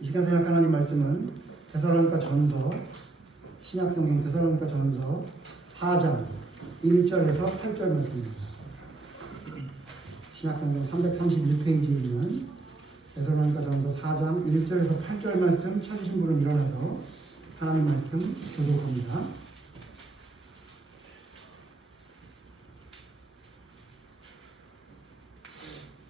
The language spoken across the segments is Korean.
이 시간 생각 하나님 말씀은 데살로니가 전서, 신약성경 데살로니가 전서 4장 1절에서 8절 말씀입니다. 신약성경 331페이지에 있는 데살로니가 전서 4장 1절에서 8절 말씀 찾으신 분은 일어나서 하나님 말씀 교독합니다.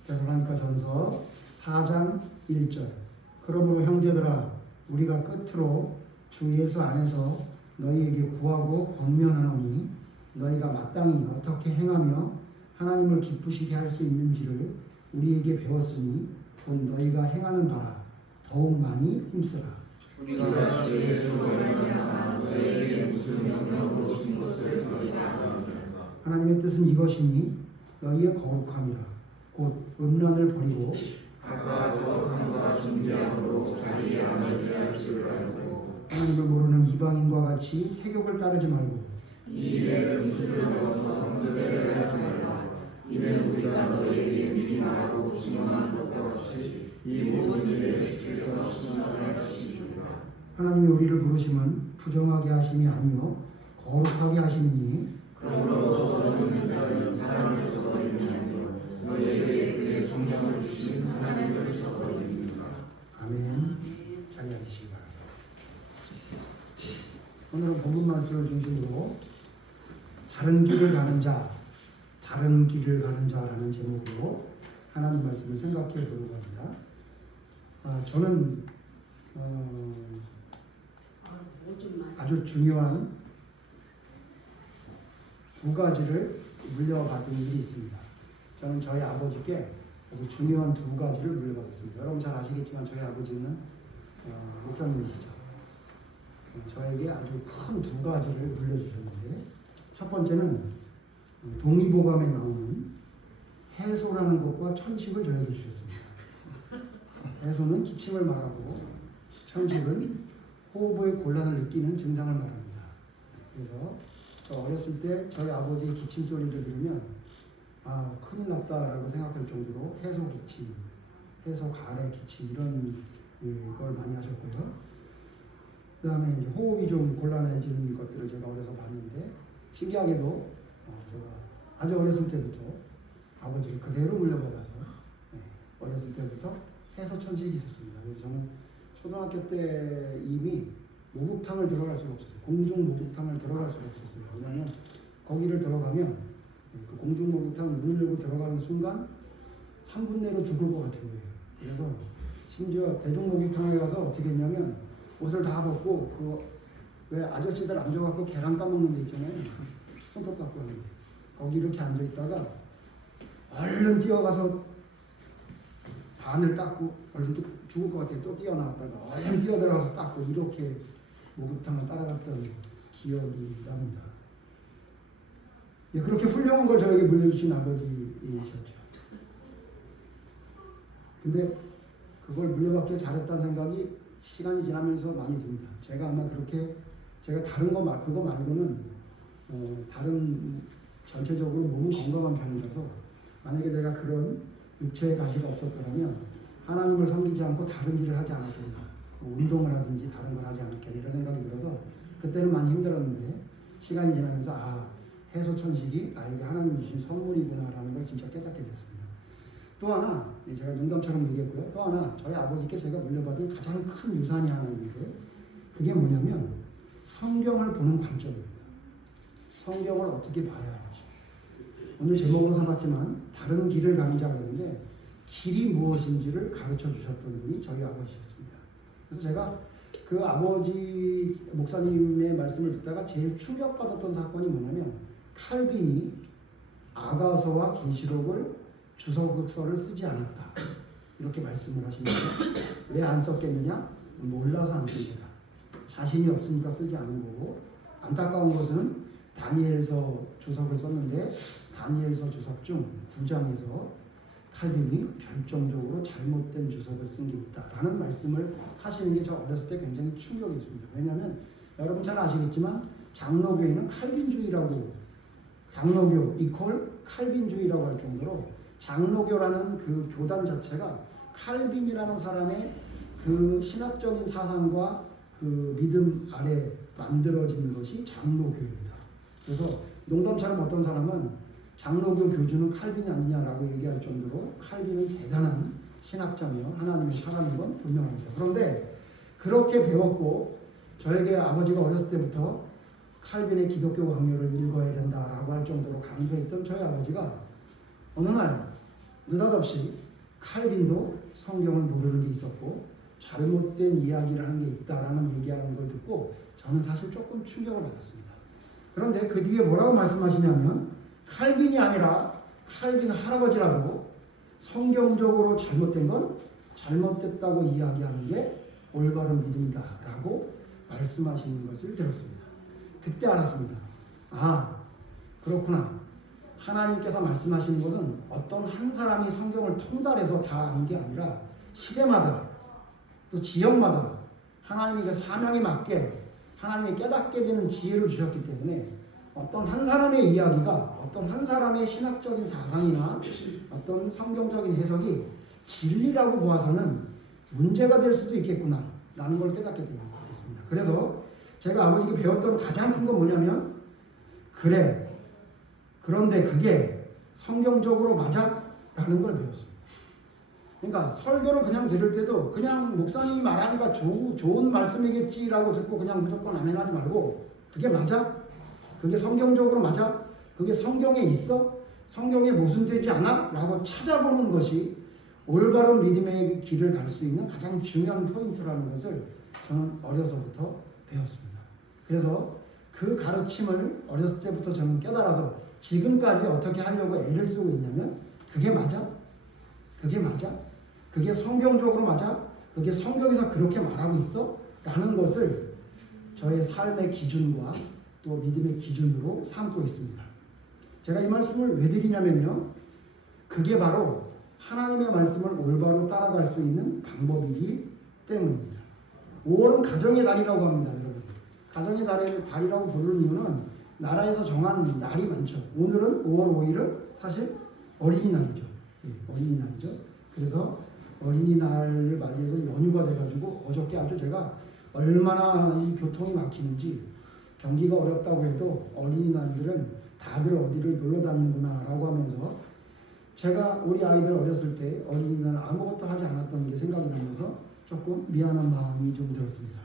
데살로니가 전서 4장 1절. 그러므로 형제들아, 우리가 끝으로 주 예수 안에서 너희에게 구하고 권면하노니 너희가 마땅히 어떻게 행하며 하나님을 기쁘시게 할 수 있는지를 우리에게 배웠으니 곧 너희가 행하는 바라 더욱 많이 힘쓰라. 우리가 주 예수 말미암아 너희에게 무슨 명령으로 준 것을 너희가 아느냐. 하나님의 뜻은 이것이니 너희의 거룩함이라. 곧 음란을 버리고 각각 거룩함과 존귀함으로 자기의 안을 지할 줄 알고 하나님을 모르는 이방인과 같이 세욕을 따르지 말고 이 일에 금수를 넣어서 범죄를 하지 말라. 이는 우리가 너희에게 미리 말하고 증언한 것과 같이 이 모든 일에 주께서 심판을 하시리라. 하나님이 우리를 부르심은 부정하게 하심이 아니요 거룩하게 하심이니 그러므로 저버리는 자는 사람을 저버림이 아니요 너희에게 그의 성령을 주신 하나님을 저버립니다. 아멘. 자리 앉으시기 바랍니다. 오늘은 본문 말씀을 중심으로 다른 길을 가는 자, 다른 길을 가는 자라는 제목으로 하나님 말씀을 생각해 보려고 합니다. 저는 아주 중요한 두 가지를 물려받은 일이 있습니다. 저는 저희 아버지께 아주 중요한 두 가지를 물려받았습니다. 여러분 잘 아시겠지만 저희 아버지는 목사님이시죠. 저에게 아주 큰 두 가지를 물려주셨는데 첫 번째는 동의보감에 나오는 해소라는 것과 천식을 저에게 주셨습니다. 해소는 기침을 말하고 천식은 호흡의 곤란을 느끼는 증상을 말합니다. 그래서 어렸을 때 저희 아버지의 기침 소리를 들으면 큰일 났다라고 생각할 정도로 해소 기침, 해소 가래 기침 이런 걸 많이 하셨고요. 그 다음에 이제 호흡이 좀 곤란해지는 것들을 제가 어려서 봤는데 신기하게도 제가 아주 어렸을 때부터 아버지를 그대로 물려받아서 어렸을 때부터 해소 천식이 있었습니다. 그래서 저는 초등학교 때 이미 목욕탕을 들어갈 수가 없었어요. 공중 목욕탕을 들어갈 수가 없었어요. 왜냐하면 거기를 들어가면 그 공중 목욕탕 문을 열고 들어가는 순간 3분 내로 죽을 것 같은 거예요. 그래서 심지어 대중 목욕탕에 가서 어떻게 했냐면 옷을 다 벗고 그 왜 아저씨들 앉아갖고 계란 까먹는 데 있잖아요. 손톱 깎고 하는데 거기 이렇게 앉아 있다가 얼른 뛰어가서 반을 닦고 얼른 또 죽을 것 같아요. 또 뛰어나왔다가 얼른 뛰어들어가서 닦고 이렇게 목욕탕을 따라갔던 기억이 납니다. 그렇게 훌륭한 걸 저에게 물려주신 아버지이셨죠. 근데 그걸 물려받길 잘했다는 생각이 시간이 지나면서 많이 듭니다. 제가 아마 그렇게 제가 다른 거 그거 말고는 다른 전체적으로 몸은 건강한 편이라서 만약에 내가 그런 육체의 가시가 없었더라면 하나님을 섬기지 않고 다른 일을 하지 않았겠나, 운동을 하든지 다른 걸 하지 않았겠나 이런 생각이 들어서 그때는 많이 힘들었는데 시간이 지나면서 해소 천식이 나에게 하나님 주신 선물이구나라는 걸 진짜 깨닫게 됐습니다. 또 하나 제가 농담처럼 얘기했고요. 또 하나 저희 아버지께 제가 물려받은 가장 큰 유산이 하나 있는데 그게 뭐냐면 성경을 보는 관점입니다. 성경을 어떻게 봐야 할지. 오늘 제목으로 삼았지만 다른 길을 가는 자가 있는데 길이 무엇인지를 가르쳐 주셨던 분이 저희 아버지였습니다. 그래서 제가 그 아버지 목사님의 말씀을 듣다가 제일 충격받았던 사건이 뭐냐면 칼빈이 아가서와 계시록을 주석서를 쓰지 않았다 이렇게 말씀을 하십니다. 왜 안 썼겠느냐? 몰라서 안 씁니다. 자신이 없으니까 쓰지 않은 거고 안타까운 것은 다니엘서 주석을 썼는데 다니엘서 주석 중 9장에서 칼빈이 결정적으로 잘못된 주석을 쓴 게 있다라는 말씀을 하시는 게 저 어렸을 때 굉장히 충격이었습니다. 왜냐하면 여러분 잘 아시겠지만 장로교회는 칼빈주의라고 장로교 이퀄 칼빈주의라고 할 정도로 장로교라는 그 교단 자체가 칼빈이라는 사람의 그 신학적인 사상과 그 믿음 아래 만들어진 것이 장로교입니다. 그래서 농담처럼 어떤 사람은 장로교 교주는 칼빈이 아니냐라고 얘기할 정도로 칼빈은 대단한 신학자며 하나님의 사람인 건 분명합니다. 그런데 그렇게 배웠고 저에게 아버지가 어렸을 때부터 칼빈의 기독교 강요를 읽어야 된다라고 할 정도로 강조했던 저희 아버지가 어느 날 느닷없이 칼빈도 성경을 모르는 게 있었고 잘못된 이야기를 한 게 있다라는 얘기하는 걸 듣고 저는 사실 조금 충격을 받았습니다. 그런데 그 뒤에 뭐라고 말씀하시냐면 칼빈이 아니라 칼빈 할아버지라도 성경적으로 잘못된 건 잘못됐다고 이야기하는 게 올바른 믿음이다라고 말씀하시는 것을 들었습니다. 그때 알았습니다. 아, 그렇구나. 하나님께서 말씀하시는 것은 어떤 한 사람이 성경을 통달해서 다 아는 게 아니라 시대마다 또 지역마다 하나님의 그 사명에 맞게 하나님이 깨닫게 되는 지혜를 주셨기 때문에 어떤 한 사람의 이야기가 어떤 한 사람의 신학적인 사상이나 어떤 성경적인 해석이 진리라고 보아서는 문제가 될 수도 있겠구나 라는 걸 깨닫게 됩니다. 그래서 제가 아버지께 배웠던 가장 큰 건 뭐냐면 그래, 그런데 그게 성경적으로 맞아? 라는 걸 배웠습니다. 그러니까 설교를 그냥 들을 때도 그냥 목사님이 말하니까 좋은 말씀이겠지라고 듣고 그냥 무조건 아멘하지 말고 그게 맞아? 그게 성경적으로 맞아? 그게 성경에 있어? 성경에 모순되지 않아? 라고 찾아보는 것이 올바른 믿음의 길을 갈 수 있는 가장 중요한 포인트라는 것을 저는 어려서부터 배웠습니다. 그래서 그 가르침을 어렸을 때부터 저는 깨달아서 지금까지 어떻게 하려고 애를 쓰고 있냐면 그게 맞아? 그게 맞아? 그게 성경적으로 맞아? 그게 성경에서 그렇게 말하고 있어? 라는 것을 저의 삶의 기준과 또 믿음의 기준으로 삼고 있습니다. 제가 이 말씀을 왜 드리냐면요. 그게 바로 하나님의 말씀을 올바로 따라갈 수 있는 방법이기 때문입니다. 5월은 가정의 달이라고 합니다. 여러분. 가정의 달이라고 부르는 이유는 나라에서 정한 날이 많죠. 오늘은 5월 5일은 사실 어린이날이죠. 어린이날이죠. 그래서 어린이날을 맞이해서 연휴가 돼가지고 어저께 아주 제가 얼마나 이 교통이 막히는지 경기가 어렵다고 해도 어린이날들은 다들 어디를 놀러 다니는구나 라고 하면서 제가 우리 아이들 어렸을 때 어린이날 아무것도 하지 않았던 게 생각이 나면서 조금 미안한 마음이 좀 들었습니다.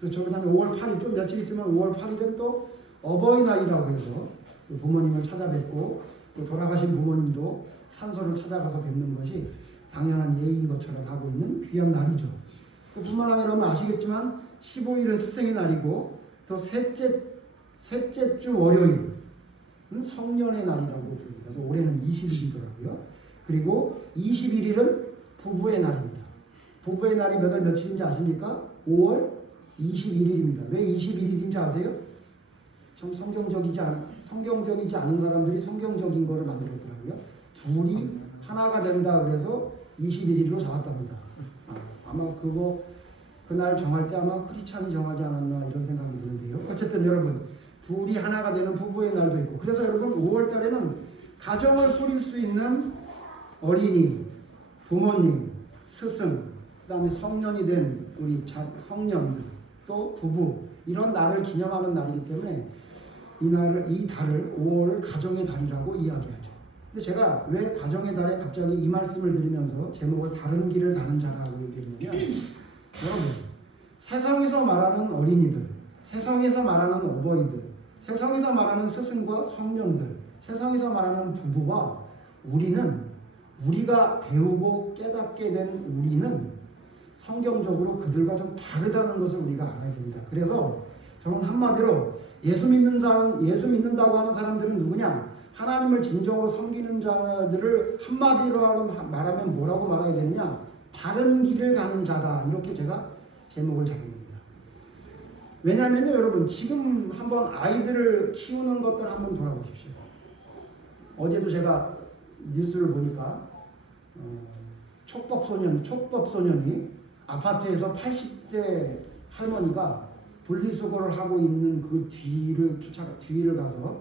그래서 그 다음에 5월 8일 좀 며칠 있으면 5월 8일은 또 어버이날이라고 해서 부모님을 찾아뵙고 또 돌아가신 부모님도 산소를 찾아가서 뵙는 것이 당연한 예의인 것처럼 하고 있는 귀한 날이죠. 뿐만 아니라 아시겠지만 15일은 스승의 날이고 또 셋째 주 월요일은 성년의 날이라고 부릅니다. 그래서 올해는 20일이더라고요. 그리고 21일은 부부의 날입니다. 부부의 날이 몇 월 며칠인지 아십니까? 5월 21일입니다. 왜 21일인지 아세요? 참 성경적이지 않은 사람들이 성경적인 거를 만들었더라고요. 둘이 하나가 된다 그래서 21일로 잡았답니다. 아마 그날 정할 때 아마 크리스찬이 정하지 않았나 이런 생각이 드는데요. 어쨌든 여러분 둘이 하나가 되는 부부의 날도 있고 그래서 여러분 5월 달에는 가정을 꾸릴 수 있는 어린이, 부모님, 스승, 그 다음에 성년이 된 우리 성년들 또 부부 이런 날을 기념하는 날이기 때문에 이 달을 5월 가정의 달이라고 이야기하죠. 근데 제가 왜 가정의 달에 갑자기 이 말씀을 드리면서 제목을 다른 길을 가는 자라고 얘기했냐면 여러분 세상에서 말하는 어린이들, 세상에서 말하는 어버이들, 세상에서 말하는 스승과 성년들, 세상에서 말하는 부부와 우리가 배우고 깨닫게 된 우리는 성경적으로 그들과 좀 다르다는 것을 우리가 알아야 됩니다. 그래서 저는 한마디로 예수 믿는다고 하는 사람들은 누구냐? 하나님을 진정으로 섬기는 자들을 한마디로 말하면 뭐라고 말해야 되느냐? 다른 길을 가는 자다. 이렇게 제가 제목을 잡습니다. 왜냐하면요, 여러분 지금 한번 아이들을 키우는 것들 한번 돌아보십시오. 어제도 제가 뉴스를 보니까 촉법소년이 아파트에서 80대 할머니가 분리수거를 하고 있는 그 뒤를 가서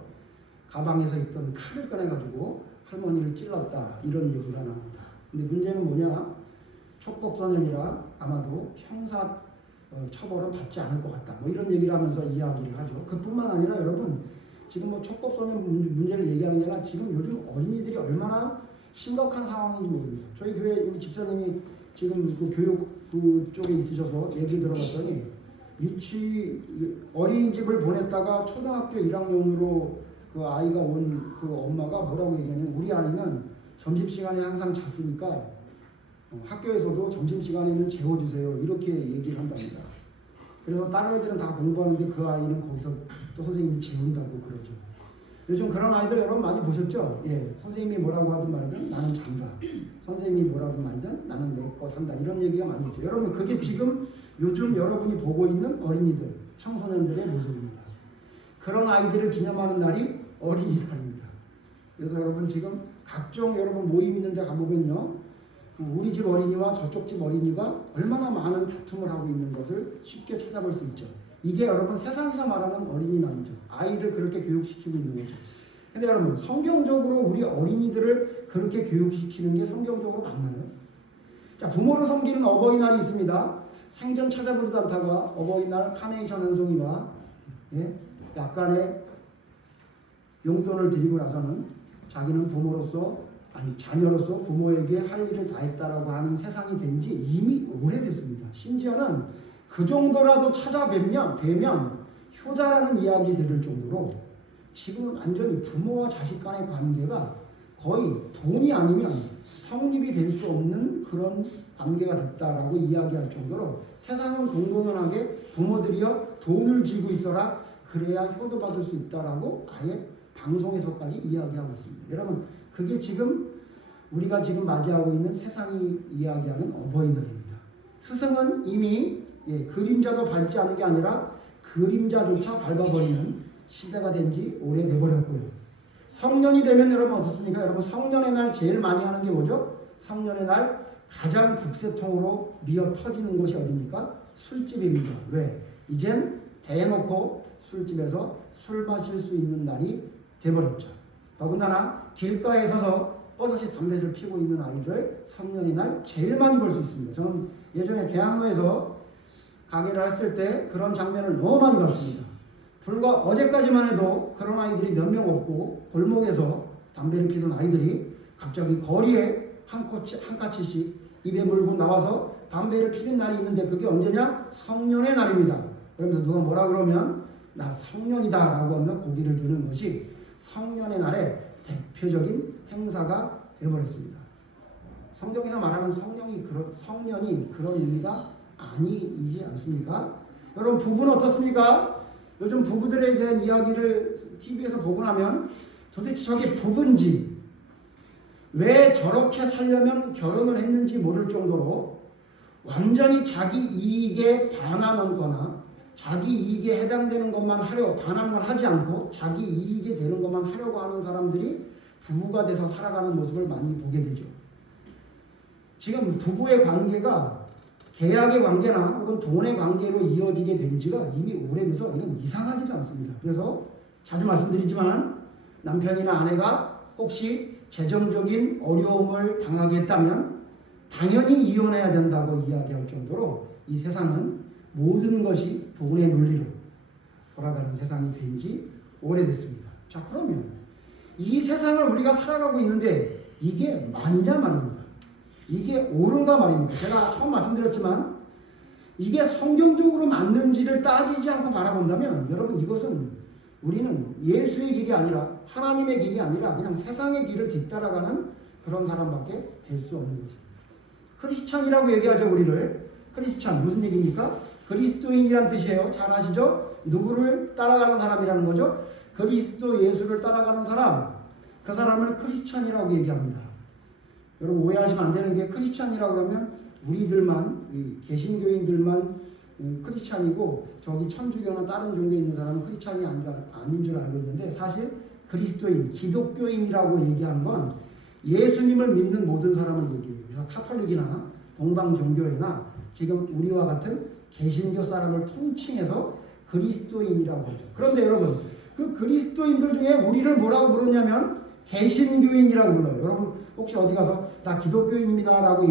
가방에서 있던 칼을 꺼내가지고 할머니를 찔렀다 이런 얘기가 나옵니다. 근데 문제는 뭐냐? 촉법소년이라 아마도 형사 처벌은 받지 않을 것 같다. 뭐 이런 얘기를 하면서 이야기를 하죠. 그뿐만 아니라 여러분 지금 뭐 촉법소년 문제를 얘기하는 게 아니라 지금 요즘 어린이들이 얼마나 심각한 상황인지 모릅니다. 저희 교회 우리 집사님이 지금 그 교육 그 쪽에 있으셔서 얘기를 들어봤더니 어린이집을 보냈다가 초등학교 1학년으로 그 아이가 온 그 엄마가 뭐라고 얘기하냐면 우리 아이는 점심시간에 항상 잤으니까 학교에서도 점심시간에는 재워주세요 이렇게 얘기를 한답니다. 그래서 다른 애들은 다 공부하는데 그 아이는 거기서 또 선생님이 재운다고 그러죠. 요즘 그런 아이들 여러분 많이 보셨죠? 예, 선생님이 뭐라고 하든 말든 나는 잔다. 선생님이 뭐라고 말든 나는 내 것 한다. 이런 얘기가 많이 있죠. 여러분 그게 지금 요즘 여러분이 보고 있는 어린이들, 청소년들의 모습입니다. 그런 아이들을 기념하는 날이 어린이날입니다. 그래서 여러분 지금 각종 여러분 모임 있는 데 가보면요. 우리 집 어린이와 저쪽 집 어린이가 얼마나 많은 다툼을 하고 있는 것을 쉽게 찾아볼 수 있죠. 이게 여러분 세상에서 말하는 어린이날이죠. 아이를 그렇게 교육시키고 있는 거죠. 근데 여러분 성경적으로 우리 어린이들을 그렇게 교육시키는 게 성경적으로 맞나요? 자, 부모를 섬기는 어버이날이 있습니다. 생전 찾아보지도 않다가 어버이날 카네이션 한 송이와 약간의 용돈을 드리고 나서는 자기는 자녀로서 부모에게 할 일을 다 했다라고 하는 세상이 된 지 이미 오래됐습니다. 심지어는 그 정도라도 뵈면 효자라는 이야기 들을 정도로 지금은 완전히 부모와 자식 간의 관계가 거의 돈이 아니면 성립이 될 수 없는 그런 관계가 됐다라고 이야기할 정도로 세상은 공공연하게 부모들이여 돈을 쥐고 있어라 그래야 효도받을 수 있다라고 아예 방송에서까지 이야기하고 있습니다. 여러분 그게 지금 우리가 지금 맞이하고 있는 세상이 이야기하는 어버이날입니다. 스승은 이미 그림자도 밟지 않은 게 아니라 그림자조차 밟아버리는 시대가 된 지 오래돼버렸고요. 성년이 되면 여러분 어떻습니까? 여러분 성년의 날 제일 많이 하는 게 뭐죠? 성년의 날 가장 북새통으로 미어 터지는 곳이 어디입니까? 술집입니다. 왜? 이젠 대놓고 술집에서 술 마실 수 있는 날이 돼버렸죠. 더군다나 길가에 서서 뻗어시 담배를 피우고 있는 아이를 성년의 날 제일 많이 볼 수 있습니다. 저는 예전에 대학로에서 가게를 했을 때 그런 장면을 너무 많이 봤습니다. 불과 어제까지만 해도 그런 아이들이 몇 명 없고 골목에서 담배를 피던 아이들이 갑자기 거리에 한 까치씩 입에 물고 나와서 담배를 피는 날이 있는데 그게 언제냐? 성년의 날입니다. 그러면서 누가 뭐라 그러면 나 성년이다 라고 하면 고개를 드는 것이 성년의 날의 대표적인 행사가 되어버렸습니다. 성경에서 말하는 성년이 그런 의미가 아니지 않습니까? 여러분 부부는 어떻습니까? 요즘 부부들에 대한 이야기를 TV에서 보고 나면 도대체 저게 부부인지 왜 저렇게 살려면 결혼을 했는지 모를 정도로 완전히 자기 이익에 반하는 거나 자기 이익에 해당되는 것만 반하는 걸 하지 않고 자기 이익에 되는 것만 하려고 하는 사람들이 부부가 돼서 살아가는 모습을 많이 보게 되죠. 지금 부부의 관계가 계약의 관계나 혹은 돈의 관계로 이어지게 된 지가 이미 오래돼서 이건 이상하지도 않습니다. 그래서 자주 말씀드리지만 남편이나 아내가 혹시 재정적인 어려움을 당하게 했다면 당연히 이혼해야 된다고 이야기할 정도로 이 세상은 모든 것이 돈의 논리로 돌아가는 세상이 된 지 오래됐습니다. 자, 그러면 이 세상을 우리가 살아가고 있는데 이게 맞냐 말입니다. 이게 옳은가 말입니다. 제가 처음 말씀드렸지만 이게 성경적으로 맞는지를 따지지 않고 바라본다면 여러분 이것은 우리는 예수의 길이 아니라 하나님의 길이 아니라 그냥 세상의 길을 뒤따라가는 그런 사람밖에 될 수 없는 것입니다. 크리스찬이라고 얘기하죠. 우리를. 크리스찬 무슨 얘기입니까? 그리스도인이란 뜻이에요. 잘 아시죠? 누구를 따라가는 사람이라는 거죠? 그리스도 예수를 따라가는 사람, 그 사람을 크리스찬이라고 얘기합니다. 여러분 오해하시면 안 되는 게 크리스찬이라고 그러면 우리들만 개신교인들만 크리스찬이고 저기 천주교나 다른 종교에 있는 사람은 크리스찬이 아닌 줄 알고 있는데 사실 그리스도인, 기독교인이라고 얘기하는 건 예수님을 믿는 모든 사람을 얘기해요. 그래서 카톨릭이나 동방 종교회나 지금 우리와 같은 개신교 사람을 통칭해서 그리스도인이라고 하죠. 그런데 여러분 그 그리스도인들 중에 우리를 뭐라고 부르냐면 개신교인이라고 불러요. 여러분 혹시 어디 가서 나 기독교인입니다라고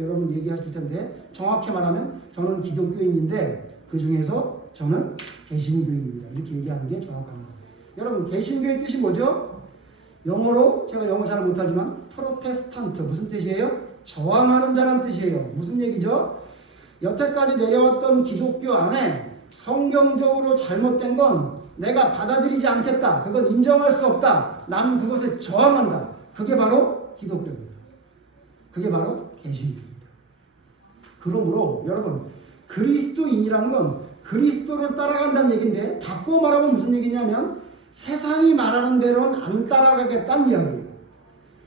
여러분 얘기하실 텐데 정확히 말하면 저는 기독교인인데 그 중에서 저는 개신교인입니다. 이렇게 얘기하는 게 정확합니다. 여러분 개신교의 뜻이 뭐죠? 영어로 제가 영어 잘 못하지만 프로테스탄트 무슨 뜻이에요? 저항하는 자란 뜻이에요. 무슨 얘기죠? 여태까지 내려왔던 기독교 안에 성경적으로 잘못된 건 내가 받아들이지 않겠다. 그건 인정할 수 없다. 나는 그것에 저항한다. 그게 바로 기독교입니다. 그게 바로 개신교입니다. 그러므로 여러분 그리스도인이라는 건 그리스도를 따라간다는 얘기인데 바꿔 말하면 무슨 얘기냐면 세상이 말하는 대로는 안 따라가겠다는 이야기예요.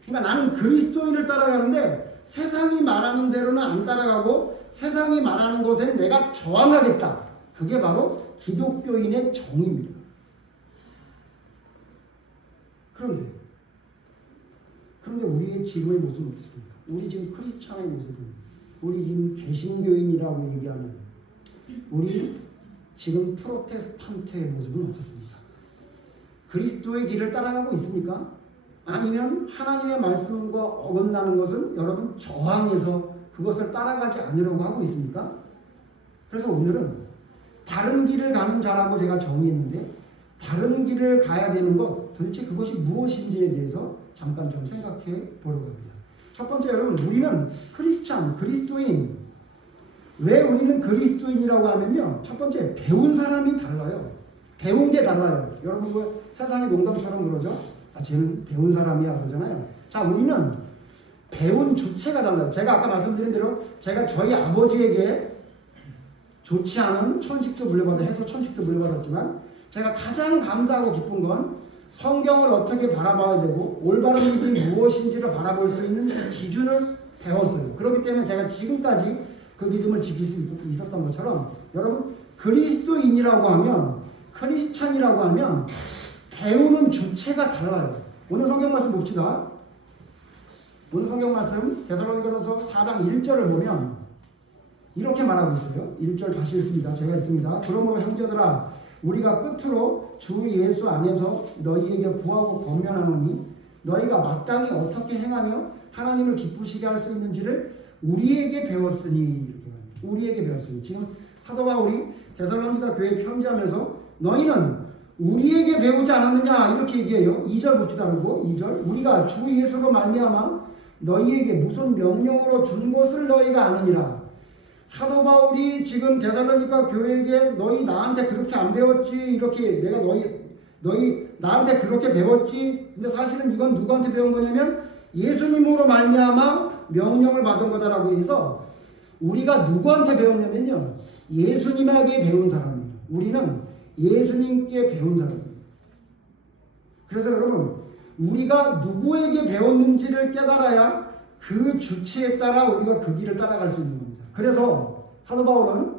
그러니까 나는 그리스도인을 따라가는데 세상이 말하는 대로는 안 따라가고 세상이 말하는 것에 내가 저항하겠다. 그게 바로 기독교인의 정의입니다. 그런데 우리의 지금의 모습은 어떻습니까? 우리 지금 크리스찬의 모습은 우리 지금 개신교인이라고 얘기하는 우리 지금 프로테스탄트의 모습은 어떻습니까? 그리스도의 길을 따라가고 있습니까? 아니면 하나님의 말씀과 어긋나는 것은 여러분 저항해서 그것을 따라가지 않으려고 하고 있습니까? 그래서 오늘은 다른 길을 가는 자라고 제가 정의했는데 다른 길을 가야 되는 것 도대체 그것이 무엇인지에 대해서 잠깐 좀 생각해 보려고 합니다. 첫 번째 여러분 우리는 크리스찬, 그리스도인 왜 우리는 그리스도인이라고 하면요 첫 번째 배운 사람이 달라요. 배운 게 달라요. 여러분 뭐 세상의 농담처럼 그러죠. 쟤는 배운 사람이야 그러잖아요. 자 우리는 배운 주체가 달라요. 제가 아까 말씀드린 대로 제가 저희 아버지에게 좋지 않은 천식도 해서 천식도 물려받았지만 제가 가장 감사하고 기쁜 건 성경을 어떻게 바라봐야 되고 올바른 믿음이 무엇인지를 바라볼 수 있는 기준을 배웠어요. 그렇기 때문에 제가 지금까지 그 믿음을 지킬 수 있었던 것처럼 여러분 그리스도인이라고 하면 크리스찬이라고 하면 배우는 주체가 달라요. 오늘 성경 말씀 봅시다. 오늘 성경 말씀 데살로니가서 4장 1절을 보면 이렇게 말하고 있어요. 1절 다시 읽습니다. 제가 읽습니다. 그러므로 형제들아 우리가 끝으로 주 예수 안에서 너희에게 구하고 권면하노니 너희가 마땅히 어떻게 행하며 하나님을 기쁘시게 할 수 있는지를 우리에게 배웠으니 이렇게 말합니다. 우리에게 배웠으니 지금 사도 바울이 데살로니가 교회에 편지하면서 너희는 우리에게 배우지 않았느냐 이렇게 얘기해요. 2절 봅시다. 그리고 2절 우리가 주 예수로 말미암아 너희에게 무슨 명령으로 준 것을 너희가 아느니라. 사도 바울이 지금 데살로니가 교회에게 너희 나한테 그렇게 안 배웠지 이렇게 내가 너희 나한테 그렇게 배웠지 근데 사실은 이건 누구한테 배운 거냐면 예수님으로 말미암아 명령을 받은 거다라고 해서 우리가 누구한테 배웠냐면요 예수님에게 배운 사람이에요. 우리는 예수님께 배운 사람이에요. 그래서 여러분 우리가 누구에게 배웠는지를 깨달아야 그 주체에 따라 우리가 그 길을 따라갈 수 있는 겁니다. 그래서 사도 바울은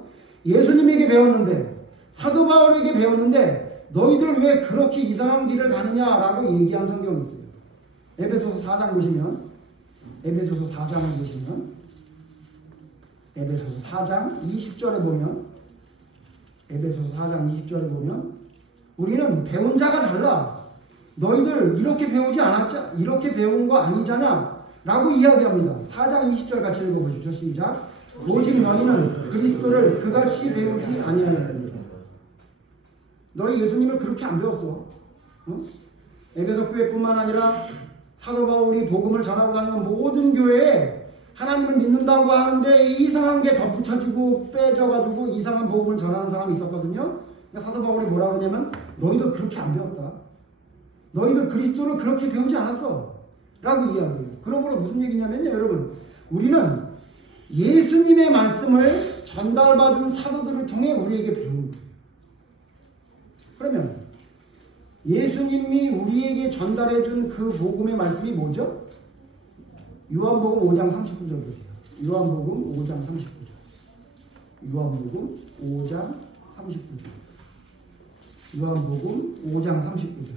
예수님에게 배웠는데 사도 바울에게 배웠는데 너희들 왜 그렇게 이상한 길을 가느냐라고 얘기한 성경이 있어요. 에베소서 4장 보시면 에베소서 4장 20절에 보면 에베소서 4장 20절에 보면 우리는 배운 자가 달라. 너희들 이렇게 배우지 않았자? 이렇게 배운 거 아니잖아 라고 이야기합니다. 4장 20절 같이 읽어보십시오. 시작. 오직 너희는 그리스도를 그같이 배우지 아니하였느니라. 너희 예수님을 그렇게 안 배웠어. 에베소 교회뿐만 아니라 사도 바울이 복음을 전하고 다니는 모든 교회에 하나님을 믿는다고 하는데 이상한 게 덧붙여지고 빼져가지고 이상한 복음을 전하는 사람이 있었거든요. 그러니까 사도 바울이 뭐라고 하냐면 너희도 그렇게 안 배웠다. 너희들 그리스도를 그렇게 배우지 않았어 라고 이야기해요. 그러므로 무슨 얘기냐면요 여러분 우리는 예수님의 말씀을 전달받은 사도들을 통해 우리에게 배운 거예요. 그러면 예수님이 우리에게 전달해준 그 복음의 말씀이 뭐죠? 요한복음 5장 39절 보세요. 요한복음 5장 39절. 요한복음 5장 39절. 요한복음 5장 39절.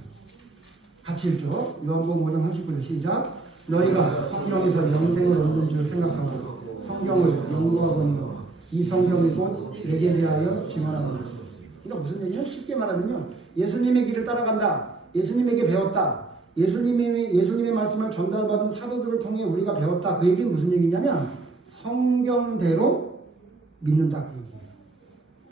같이 읽죠. 요한복음 5장 39절 시작. 너희가 성경에서 영생을 얻는 줄 생각하고 성경을 연구하거니와 이 성경이 곧 내게 대하여 증언하는 것이다. 그러니까 무슨 얘기냐? 쉽게 말하면요. 예수님의 길을 따라간다. 예수님에게 배웠다. 예수님의 말씀을 전달받은 사도들을 통해 우리가 배웠다. 그 얘기는 무슨 얘기냐면 성경대로 믿는다 그 얘기예요.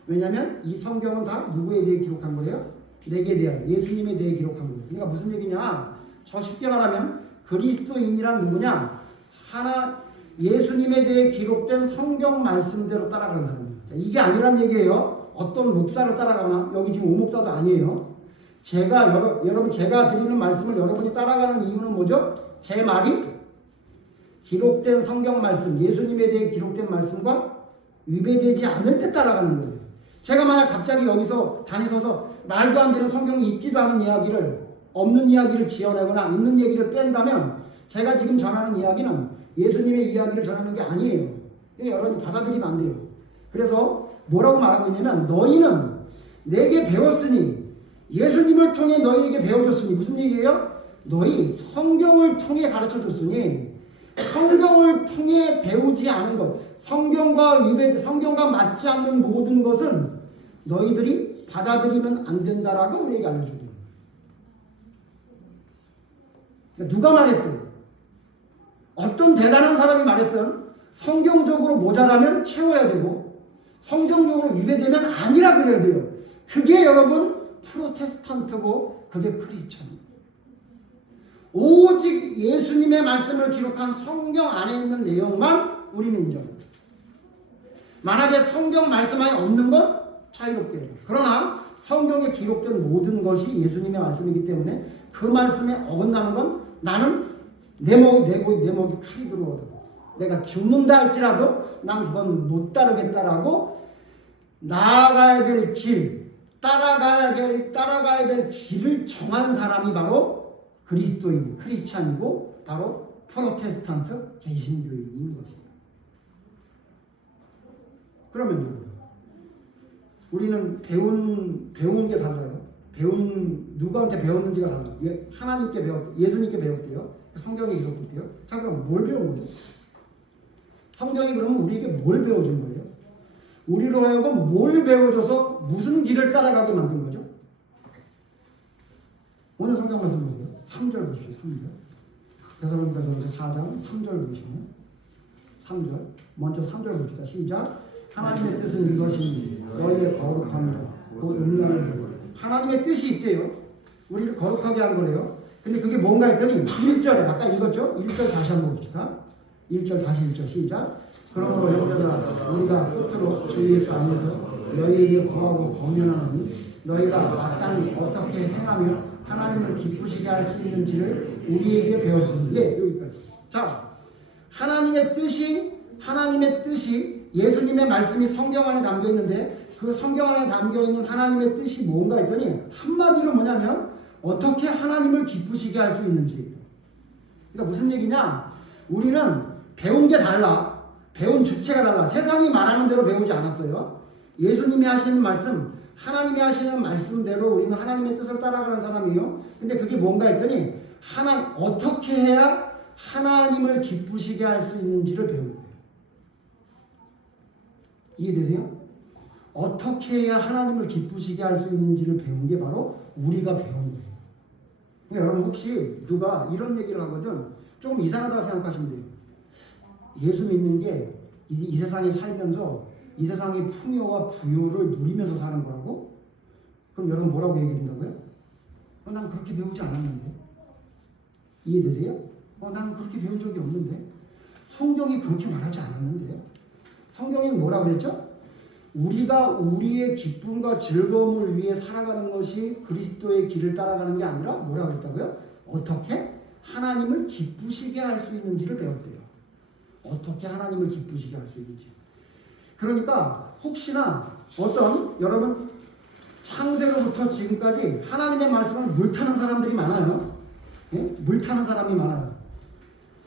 왜냐하면 이 성경은 다 누구에 대해 기록한 거예요? 내게 대한 예수님에 대해 기록한 거예요. 그러니까 무슨 얘기냐? 저 쉽게 말하면 그리스도인이란 누구냐? 예수님에 대해 기록된 성경 말씀대로 따라가는 사람이에요. 이게 아니란 얘기예요. 어떤 목사를 따라가나? 여기 지금 오목사도 아니에요. 여러분 제가 드리는 말씀을 여러분이 따라가는 이유는 뭐죠? 제 말이 기록된 성경 말씀, 예수님에 대해 기록된 말씀과 위배되지 않을 때 따라가는 거예요. 제가 만약 갑자기 여기서 다니서서 말도 안 되는 성경이 있지도 않은 이야기를, 없는 이야기를 지어내거나 있는 얘기를 뺀다면 제가 지금 전하는 이야기는 예수님의 이야기를 전하는 게 아니에요. 그러니까 여러분이 받아들이면 안 돼요. 그래서 뭐라고 말하고 있냐면 너희는 내게 배웠으니 예수님을 통해 너희에게 배워줬으니 무슨 얘기예요? 너희 성경을 통해 가르쳐줬으니 성경을 통해 배우지 않은 것, 성경과 맞지 않는 모든 것은 너희들이 받아들이면 안 된다라고 우리에게 알려주고 그러니까 누가 말했든 어떤 대단한 사람이 말했든 성경적으로 모자라면 채워야 되고 성경적으로 위배되면 아니라 그래야 돼요. 그게 여러분 프로테스탄트고 그게 크리스천이에요. 오직 예수님의 말씀을 기록한 성경 안에 있는 내용만 우리는 인정합니다. 만약에 성경 말씀 안에 없는 건 자유롭게 해요. 그러나 성경에 기록된 모든 것이 예수님의 말씀이기 때문에 그 말씀에 어긋나는 건 나는 내 목이 칼이 들어오고 내가 죽는다 할지라도 난 그건 못 따르겠다라고 나아가야 될 길, 따라가야 될 길을 정한 사람이 바로 그리스도인, 크리스찬이고 바로 프로테스탄트 개신교인인 것입니다. 그러면 우리는 배운 게 달라요. 누구한테 배웠는지가 달라요. 하나님께 배웠대요. 예수님께 배웠대요. 성경에 기록됐대요. 자, 그럼 뭘 배운 거죠? 성경이 그러면 우리에게 뭘 배워준 거예요? 우리로 하여금 뭘 배워줘서 무슨 길을 따라가게 만든 거죠? 오늘 성경 말씀 보세요. 3절 보십시오. 3절. 데살로니가전서 4장 3절 보시면 3절. 먼저 3절 봅시다. 시작. 하나님의 뜻은 이것이니 너희의 거룩함이라 그 음란을 보고 하나님의 뜻이 있대요. 우리를 거룩하게 한 거래요. 근데 그게 뭔가 했더니 1절에 아까 읽었죠? 1절 다시 한번 봅시다. 1절 다시 1절 시작. 그러므로 형제들아 우리가 끝으로 주 예수 안에서 너희에게 구하고 권면하노니 너희가 마땅히 어떻게 행하며 하나님을 기쁘시게 할 수 있는지를 우리에게 배웠으니 여기까지. 자, 하나님의 뜻이 예수님의 말씀이 성경 안에 담겨 있는데 그 성경 안에 담겨 있는 하나님의 뜻이 뭔가 했더니 한마디로 뭐냐면 어떻게 하나님을 기쁘시게 할 수 있는지. 그러니까 무슨 얘기냐? 우리는 배운 게 달라. 배운 주체가 달라. 세상이 말하는 대로 배우지 않았어요. 예수님이 하시는 말씀, 하나님이 하시는 말씀대로 우리는 하나님의 뜻을 따라가는 사람이에요. 근데 그게 뭔가 했더니 어떻게 해야 하나님을 기쁘시게 할 수 있는지를 배우는 거예요. 이해되세요? 어떻게 해야 하나님을 기쁘시게 할 수 있는지를 배운 게 바로 우리가 배운 거예요. 그러니까 여러분 혹시 누가 이런 얘기를 하거든 조금 이상하다고 생각하시면 돼요. 예수 믿는 게 이 세상에 살면서 이 세상의 풍요와 부요를 누리면서 사는 거라고? 그럼 여러분 뭐라고 얘기한다고요? 난 그렇게 배우지 않았는데. 이해되세요? 나는 그렇게 배운 적이 없는데. 성경이 그렇게 말하지 않았는데. 성경에는 뭐라고 그랬죠? 우리가 우리의 기쁨과 즐거움을 위해 살아가는 것이 그리스도의 길을 따라가는 게 아니라 뭐라고 그랬다고요? 어떻게 하나님을 기쁘시게 할 수 있는지를 배웠대요. 어떻게 하나님을 기쁘시게 할 수 있는지. 그러니까 혹시나 여러분 창세로부터 지금까지 하나님의 말씀을 물타는 사람들이 많아요. 예? 물타는 사람이 많아요.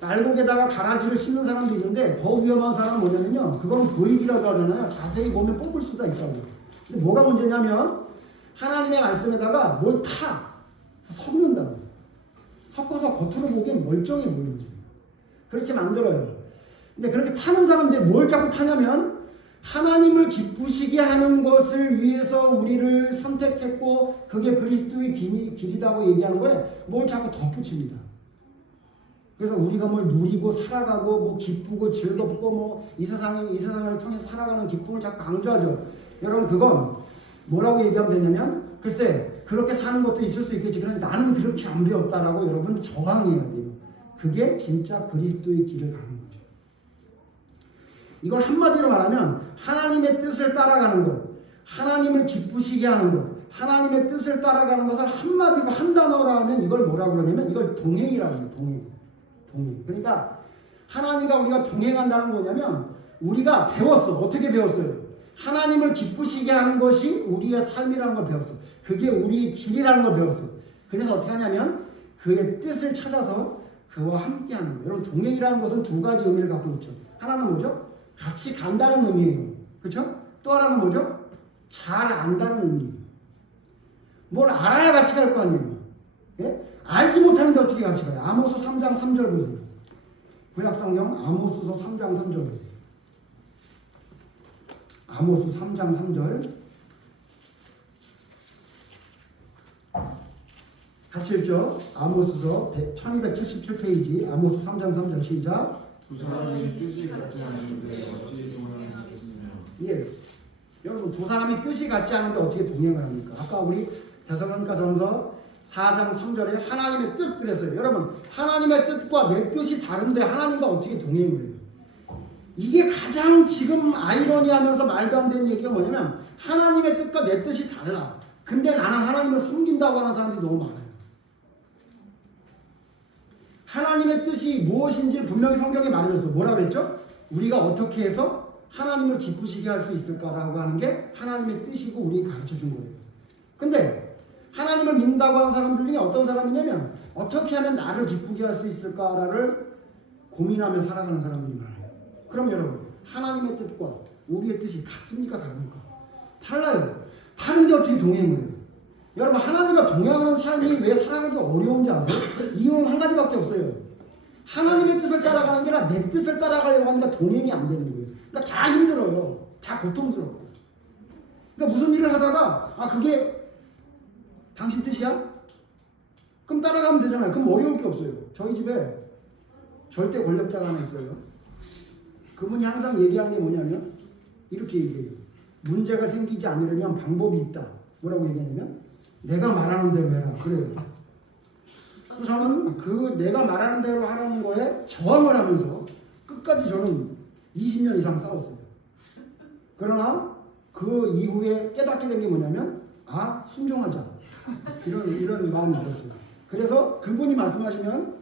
날곡에다가 가라지를 씹는 사람도 있는데 더 위험한 사람은 뭐냐면요. 그건 보이기라고 하잖아요. 자세히 보면 뽑을 수가 있다고. 근데 뭐가 문제냐면 하나님의 말씀에다가 뭘 섞는다고. 섞어서 겉으로 보기엔 멀쩡해 보이는 거예요. 그렇게 만들어요. 근데 그렇게 타는 사람들이 뭘 자꾸 타냐면 하나님을 기쁘시게 하는 것을 위해서 우리를 선택했고 그게 그리스도의 길이라고 얘기하는 거에 뭘 자꾸 덧붙입니다. 그래서 우리가 뭘 누리고 살아가고 뭐 기쁘고 즐겁고 뭐 이 세상을 통해 살아가는 기쁨을 자꾸 강조하죠. 여러분 그건 뭐라고 얘기하면 되냐면 글쎄 그렇게 사는 것도 있을 수 있겠지. 그런데 나는 그렇게 안 배웠다라고 여러분 저항해야 돼요. 그게 진짜 그리스도의 길을 가는 거죠. 이걸 한마디로 말하면 하나님의 뜻을 따라가는 것, 하나님을 기쁘시게 하는 것, 하나님의 뜻을 따라가는 것을 한마디로 한 단어로 하면 이걸 뭐라고 그러냐면 이걸 동행이라고 해요. 동행. 그러니까 하나님과 우리가 동행한다는 거냐면 우리가 배웠어. 어떻게 배웠어요? 하나님을 기쁘시게 하는 것이 우리의 삶이라는 걸 배웠어. 그게 우리의 길이라는 걸 배웠어. 그래서 어떻게 하냐면 그의 뜻을 찾아서 그와 함께 하는 거예요. 여러분 동행이라는 것은 두 가지 의미를 갖고 있죠. 하나는 뭐죠? 같이 간다는 의미예요. 그렇죠? 또 하나는 뭐죠? 잘 안다는 의미예요. 뭘 알아야 같이 갈 거 아니에요. 예? 알지 못하는데 어떻게 같이 가요? 아모스 3장 3절 보세요. 구약성경 아모스서 3장 3절 보세요. 아모스 3장 3절 같이 읽죠. 아모스서 1277페이지 아모스 3장 3절 시작. 두 사람이 뜻이 같지 않은데 어찌 동행하겠으며. 예, 여러분 두 사람이 뜻이 같지 않은데 어떻게 동행을 합니까? 아까 우리 데살로니가전서 4장 3절에 하나님의 뜻 그랬어요. 여러분 하나님의 뜻과 내 뜻이 다른데 하나님과 어떻게 동행을 해요? 이게 가장 지금 아이러니하면서 말도 안 되는 얘기가 뭐냐면 하나님의 뜻과 내 뜻이 달라. 근데 나는 하나님을 섬긴다고 하는 사람들이 너무 많아요. 하나님의 뜻이 무엇인지 분명히 성경에 말해줬어. 뭐라 그랬죠? 우리가 어떻게 해서 하나님을 기쁘시게 할 수 있을까라고 하는 게 하나님의 뜻이고 우리에게 가르쳐준 거예요. 근데 하나님을 믿는다고 하는 사람들 중에 어떤 사람이냐면 어떻게 하면 나를 기쁘게 할 수 있을까를 고민하며 살아가는 사람들이 많아요. 그럼 여러분 하나님의 뜻과 우리의 뜻이 같습니까? 다릅니까? 달라요. 다른데 어떻게 동행을 해요? 여러분 하나님과 동행하는 삶이 왜 살아가기 어려운지 아세요? 이유는 한 가지밖에 없어요. 하나님의 뜻을 따라가는 게 아니라 내 뜻을 따라가려고 하니까 동행이 안 되는 거예요. 그러니까 다 힘들어요. 다 고통스러워요. 그러니까 무슨 일을 하다가 그게 당신 뜻이야? 그럼 따라가면 되잖아요. 그럼 어려울 게 없어요. 저희 집에 절대 권력자가 하나 있어요. 그분이 항상 얘기하는 게 뭐냐면 이렇게 얘기해요. 문제가 생기지 않으려면 방법이 있다. 뭐라고 얘기하냐면 내가 말하는 대로 해라. 그래요. 저는 그 내가 말하는 대로 하라는 거에 저항을 하면서 끝까지 저는 20년 이상 싸웠어요. 그러나 그 이후에 깨닫게 된 게 뭐냐면 순종하자. 이런 마음이 들었어요. 그래서 그분이 말씀하시면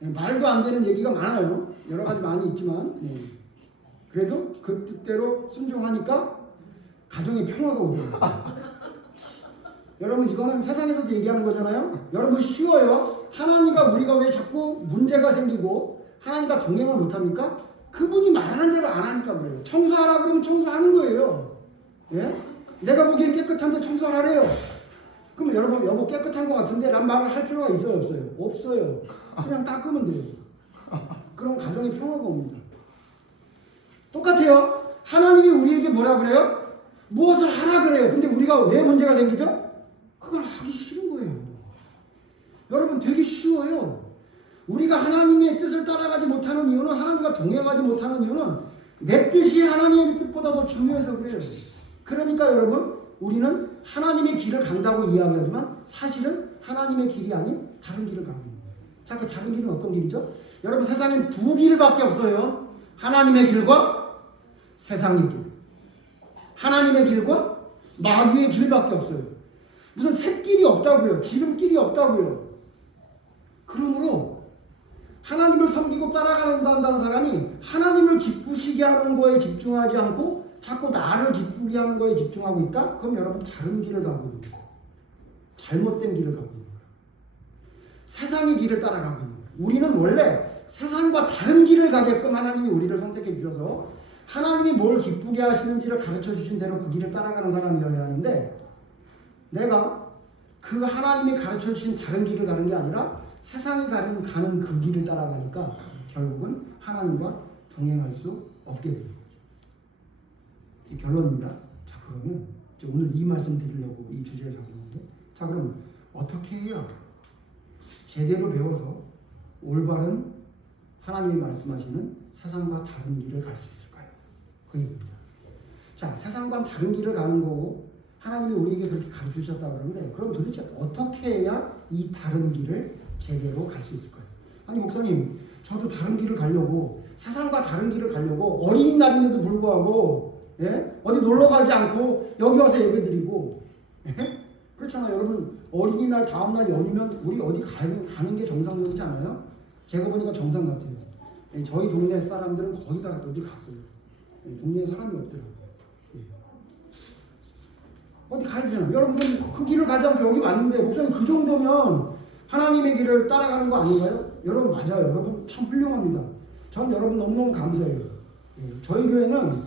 말도 안 되는 얘기가 많아요. 여러 가지 많이 있지만 그래도 그 뜻대로 순종하니까 가정에 평화가 오더라고요. 여러분 이거는 세상에서도 얘기하는 거잖아요. 여러분 쉬워요. 하나님과 우리가 왜 자꾸 문제가 생기고 하나님과 동행을 못합니까? 그분이 말하는 대로 안 하니까 그래요. 청소하라 그러면 청소하는 거예요. 예? 내가 보기엔 깨끗한데 청소하래요. 그럼 여러분 여보 깨끗한 것 같은데 란 말을 할 필요가 있어요? 없어요? 없어요. 그냥 닦으면 돼요. 그럼 가정에 평화가 옵니다. 똑같아요. 하나님이 우리에게 뭐라 그래요? 무엇을 하라 그래요. 근데 우리가 왜 문제가 생기죠? 그걸 하기 싫은 거예요. 여러분 되게 쉬워요. 우리가 하나님의 뜻을 따라가지 못하는 이유는 하나님과 동행하지 못하는 이유는 내 뜻이 하나님의 뜻보다 더 중요해서 그래요. 그러니까 여러분 우리는 하나님의 길을 간다고 이야기하지만 사실은 하나님의 길이 아닌 다른 길을 가는 거예요. 자, 그 다른 길은 어떤 길이죠? 여러분 세상엔 두 길밖에 없어요. 하나님의 길과 세상의 길. 하나님의 길과 마귀의 길밖에 없어요. 무슨 샛길이 없다고요. 지름길이 없다고요. 그러므로 하나님을 섬기고 따라간다는 사람이 하나님을 기쁘시게 하는 거에 집중하지 않고 자꾸 나를 기쁘게 하는 거에 집중하고 있다? 그럼 여러분 다른 길을 가고 있는 거예요. 잘못된 길을 가고 있는 거예요. 세상의 길을 따라가고 있는 거예요. 우리는 원래 세상과 다른 길을 가게끔 하나님이 우리를 선택해 주셔서 하나님이 뭘 기쁘게 하시는지를 가르쳐 주신 대로 그 길을 따라가는 사람이어야 하는데 내가 그 하나님이 가르쳐 주신 다른 길을 가는 게 아니라 세상이 가는 그 길을 따라가니까 결국은 하나님과 동행할 수 없게 됩니다. 이제 결론입니다. 자, 그러면 이제 오늘 이 말씀 드리려고 이 주제를 잡았는데, 자, 그럼 어떻게 해야 제대로 배워서 올바른 하나님이 말씀하시는 세상과 다른 길을 갈 수 있을까요? 그 얘기입니다. 자, 세상과 다른 길을 가는 거고 하나님이 우리에게 그렇게 가르쳐 주셨다고 그러는데, 그럼 도대체 어떻게 해야 이 다른 길을 제대로 갈 수 있을까요? 아니, 목사님, 저도 다른 길을 가려고, 세상과 다른 길을 가려고 어린이날인데도 불구하고 어디 놀러 가지 않고 여기 와서 예배드리고, 그렇잖아요. 여러분, 어린이날 다음날 연이면 우리 어디 가는 게 정상적이지 않아요? 제가 보니까 정상 같아요. 저희 동네 사람들은 거의 다 어디 갔어요. 동네에 사람이 없더라고요. 어디 가야 되잖아요. 여러분들 그 길을 가지 않고 여기 왔는데, 목사님 그 정도면 하나님의 길을 따라가는 거 아닌가요? 여러분, 맞아요. 여러분 참 훌륭합니다. 전 여러분 너무너무 감사해요. 저희 교회는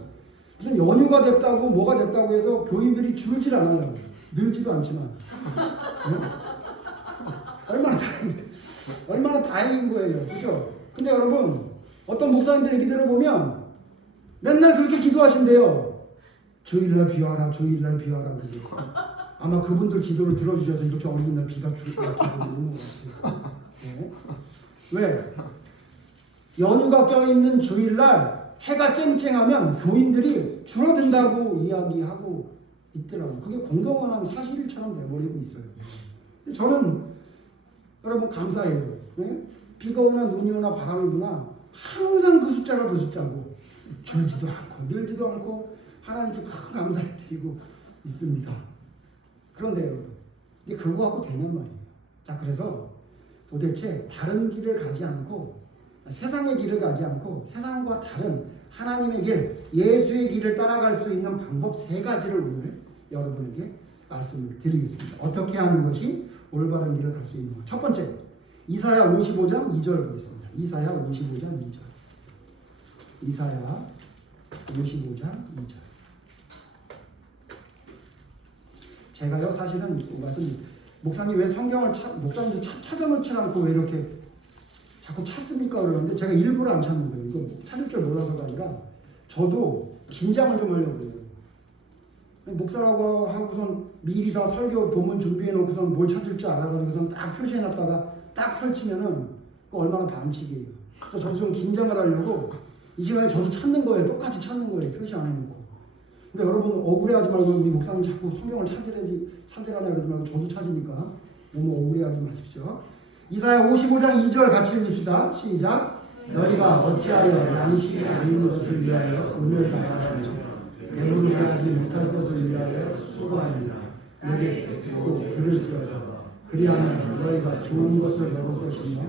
무슨 연휴가 됐다고 뭐가 됐다고 해서 교인들이 줄질 않아요. 늘지도 않지만. 얼마나 다행인 거예요. 그죠? 근데 여러분, 어떤 목사님들 얘기 들어보면 맨날 그렇게 기도하신대요. 주일날 비와라, 주일날 비와라. 아마 그분들 기도를 들어주셔서 이렇게 어린이날 비가 오는 것 같아요. 왜? 연휴가 껴있는 주일날 해가 쨍쨍하면 교인들이 줄어든다고 이야기하고 있더라고요. 그게 공경한 사실처럼 돼버리고 있어요. 저는 여러분 감사해요. 비가 오나 눈이 오나 바람이 부나 항상 그 숫자가 그 숫자고, 줄지도 않고 늘지도 않고 하나님께 큰 감사를 드리고 있습니다. 그런데 여러분, 근데 그거 갖고 되냔 말이에요. 자, 그래서 도대체 다른 길을 가지 않고, 세상의 길을 가지 않고 세상과 다른 하나님의 길, 예수의 길을 따라갈 수 있는 방법 3가지를 오늘 여러분에게 말씀을 드리겠습니다. 어떻게 하는 것이 올바른 길을 갈 수 있는 것. 첫 번째, 이사야 55장 2절 보겠습니다. 이사야 55장 2절. 이사야 55장 2절. 제가요, 사실은 목사님 왜 성경을 목사님들 찾아놓지 않고 왜 이렇게 자꾸 찾습니까? 그러는데 제가 일부러 안 찾는 거예요. 이거 찾을 줄 몰라서가 아니라 저도 긴장을 좀 하려고요. 목사라고 하고선 미리 다 설교 본문 준비해 놓고선 뭘 찾을지 알아가지고선 딱 표시해 놨다가 딱 펼치면은 얼마나 반칙이에요. 그래서 저도 좀 긴장을 하려고 이 시간에 저도 찾는 거예요. 똑같이 찾는 거예요. 표시 안 해놓고. 그러니까 여러분 억울해하지 말고, 우리 목사님 자꾸 성경을 찾으라냐 그러지 말고 저도 찾으니까 너무 억울해하지 마십시오. 이사야 55장 2절 같이 읽읍시다. 시작. 너희가 어찌하여 양식이 아닌 것을 위하여 은을 바라시며 배부르게 하지 못할 것을 위하여 수고하느냐. 내게 듣고 들을지어다. 그리하면 너희가 좋은 것을 먹을 것이며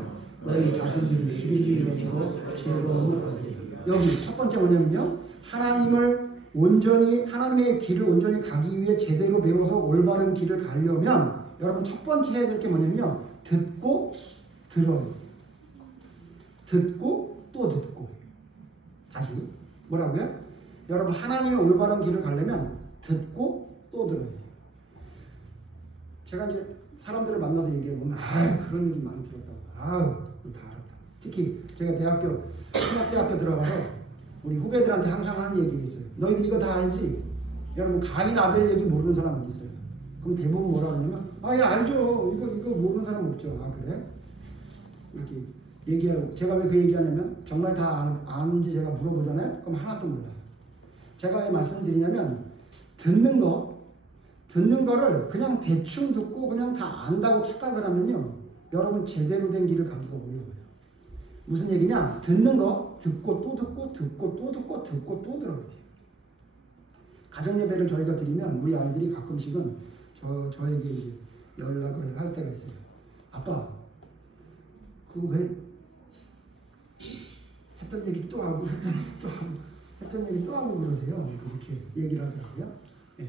너희 자신들이 길이 이루어지고 즐거움을 얻으리라. 여기 첫 번째 뭐냐면요, 하나님의 길을 온전히 가기 위해 제대로 배워서 올바른 길을 가려면 여러분 첫 번째 해야 될 게 뭐냐면요, 듣고 들어요. 듣고 또 듣고. 다시 뭐라고요? 여러분, 하나님의 올바른 길을 가려면 듣고 또 들어야 돼요. 제가 이제 사람들을 만나서 얘기해보면 그런 얘기 많이 들었다고. 다 알았다. 특히 제가 신학대학교 들어가서 우리 후배들한테 항상 하는 얘기가 있어요. 너희들 이거 다 알지? 여러분, 가인 아벨 얘기 모르는 사람 있어요. 그럼 대부분 뭐라 그러냐면 예, 알죠. 이거 모르는 사람 없죠. 그래? 이렇게 얘기하고, 제가 왜 그 얘기하냐면 정말 다 아는지 제가 물어보잖아요. 그럼 하나도 몰라요. 제가 왜 말씀을 드리냐면, 듣는 거를 그냥 대충 듣고 그냥 다 안다고 착각을 하면요, 여러분 제대로 된 길을 가기가 어려워요. 무슨 얘기냐? 듣는 거 듣고 또 듣고 듣고 또 듣고 듣고 또 들어야 돼요. 가정예배를 저희가 드리면 우리 아이들이 가끔씩은 저에게 이제 연락을 할 때가 있어요. 아빠, 그거 왜 했던 얘기 또 하고 했던 얘기 또 하고 그러세요? 그렇게 얘기를 하더라고요. 예.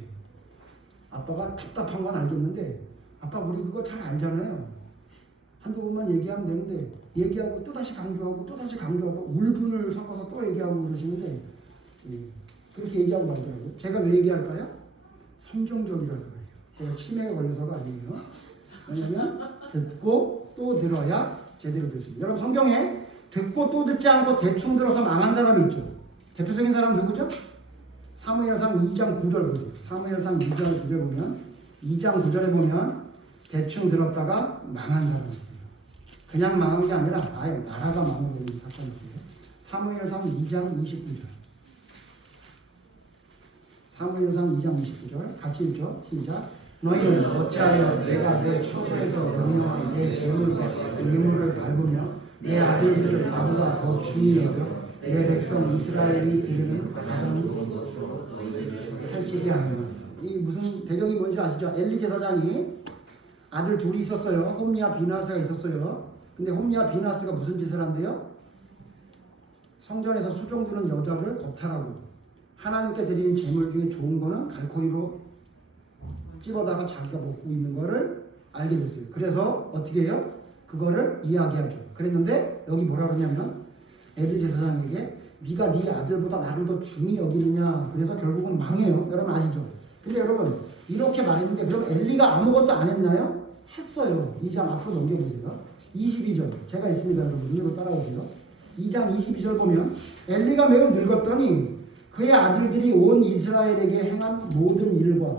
아빠가 답답한 건 알겠는데, 아빠 우리 그거 잘 알잖아요. 한두 번만 얘기하면 되는데 얘기하고 또다시 강조하고 또다시 강조하고 울분을 섞어서 또 얘기하고 그러시는데, 그렇게 얘기하고 말더라고요. 제가 왜 얘기할까요? 성경적이라서 그래요. 제가 치매가 걸려서가 아니에요. 왜냐면 듣고 또 들어야 제대로 됐습니다. 여러분, 성경에 듣고 또 듣지 않고 대충 들어서 망한 사람이 있죠. 대표적인 사람 누구죠? 사무엘상 2장 9절 보세요. 사무엘상 2장 9절 보면 2장 9절에 보면 대충 들었다가 망한 사람이 있어요. 그냥 망한 게 아니라 아예 나라가 망하는 사건이 있어요. 사무엘상 2장 29절. 사무엘상 2장 29절 같이 읽죠. 시작. 너희는 어찌하여 내가 내 처소에서 명령한 내 재물과 예물을 밟으며 내 아들들을 나보다 더 중히 여겨 내 백성 이스라엘이 드리는 가장 살찌게 하는. 이 무슨 배경이 뭔지 아시죠? 엘리 제사장이 아들 둘이 있었어요. 홈리와 비나스가 있었어요. 근데 홈리와 비나스가 무슨 짓을 한대요? 성전에서 수종 두는 여자를 겁탈하고 하나님께 드리는 제물 중에 좋은 거는 갈고리로 찝어다가 자기가 먹고 있는 거를 알게 됐어요. 그래서 어떻게 해요? 그거를 이야기하죠. 그랬는데 여기 뭐라 그러냐면 엘리 제사장에게 네가 네 아들보다 나를 더 중히 여기느냐. 그래서 결국은 망해요. 여러분 아시죠? 근데 여러분 이렇게 말했는데 그럼 엘리가 아무것도 안 했나요? 했어요. 2장 앞으로 넘겨보세요. 22절 제가 있습니다. 여러분 눈으로 따라오세요. 2장 22절 보면 엘리가 매우 늙었더니 그의 아들들이 온 이스라엘에게 행한 모든 일과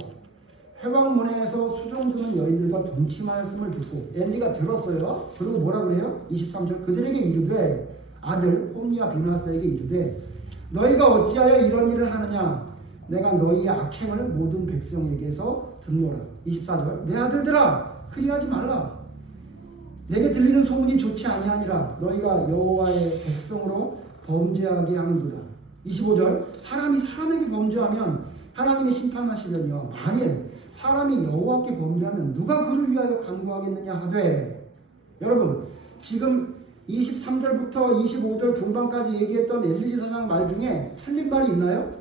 회방문에서 수종드는 여인들과 동침하였음을 듣고 엘리가 들었어요. 그리고 뭐라 그래요? 23절 그들에게 이르되 아들 홈리와 비나스에게 이르되 너희가 어찌하여 이런 일을 하느냐. 내가 너희의 악행을 모든 백성에게서 듣노라. 24절 내 아들들아 그리하지 말라. 내게 들리는 소문이 좋지 아니하니라. 너희가 여호와의 백성으로 범죄하게 하는도다. 25절 사람이 사람에게 범죄하면 하나님이 심판하시려니와 만일 사람이 여호와께 범죄하면 누가 그를 위하여 간구하겠느냐 하되. 여러분 지금 23절부터 25절 중반까지 얘기했던 엘리 제사장 말 중에 틀린 말이 있나요?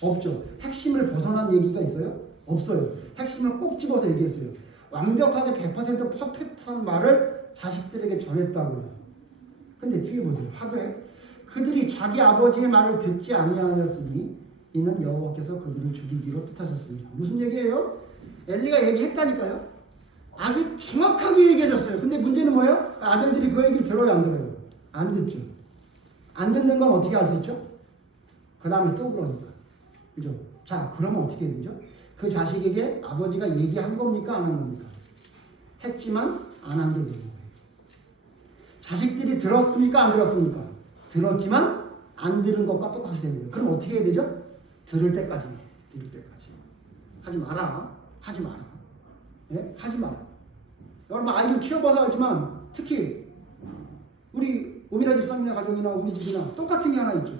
없죠. 핵심을 벗어난 얘기가 있어요? 없어요. 핵심을 꼭 집어서 얘기했어요. 완벽하게 100% 퍼펙트한 말을 자식들에게 전했다고요. 근데 뒤에 보세요. 하되 그들이 자기 아버지의 말을 듣지 아니하였으니 이는 여호와께서 그들을 죽이기로 뜻하셨습니다. 무슨 얘기예요? 엘리가 얘기했다니까요. 아주 정확하게 얘기해줬어요. 근데 문제는 뭐예요? 아들들이 그 얘기를 들어요 안 들어요? 안 듣죠. 안 듣는 건 어떻게 알 수 있죠? 그 다음에 또 그러니까. 그죠? 자 그러면 어떻게 해야 되죠? 그 자식에게 아버지가 얘기한 겁니까? 안 한 겁니까? 했지만 안 한 게 되는 거예요. 자식들이 들었습니까? 안 들었습니까? 들었지만 안 들은 것과 똑같이 되는 거예요. 그럼 어떻게 해야 되죠? 들을 때까지. 들을 때까지. 하지 마라. 하지 마라. 예? 하지 마라. 여러분 아이를 키워봐서 알지만 특히 우리 오미라 집사님네 가족이나 우리 집이나 똑같은 게 하나 있죠.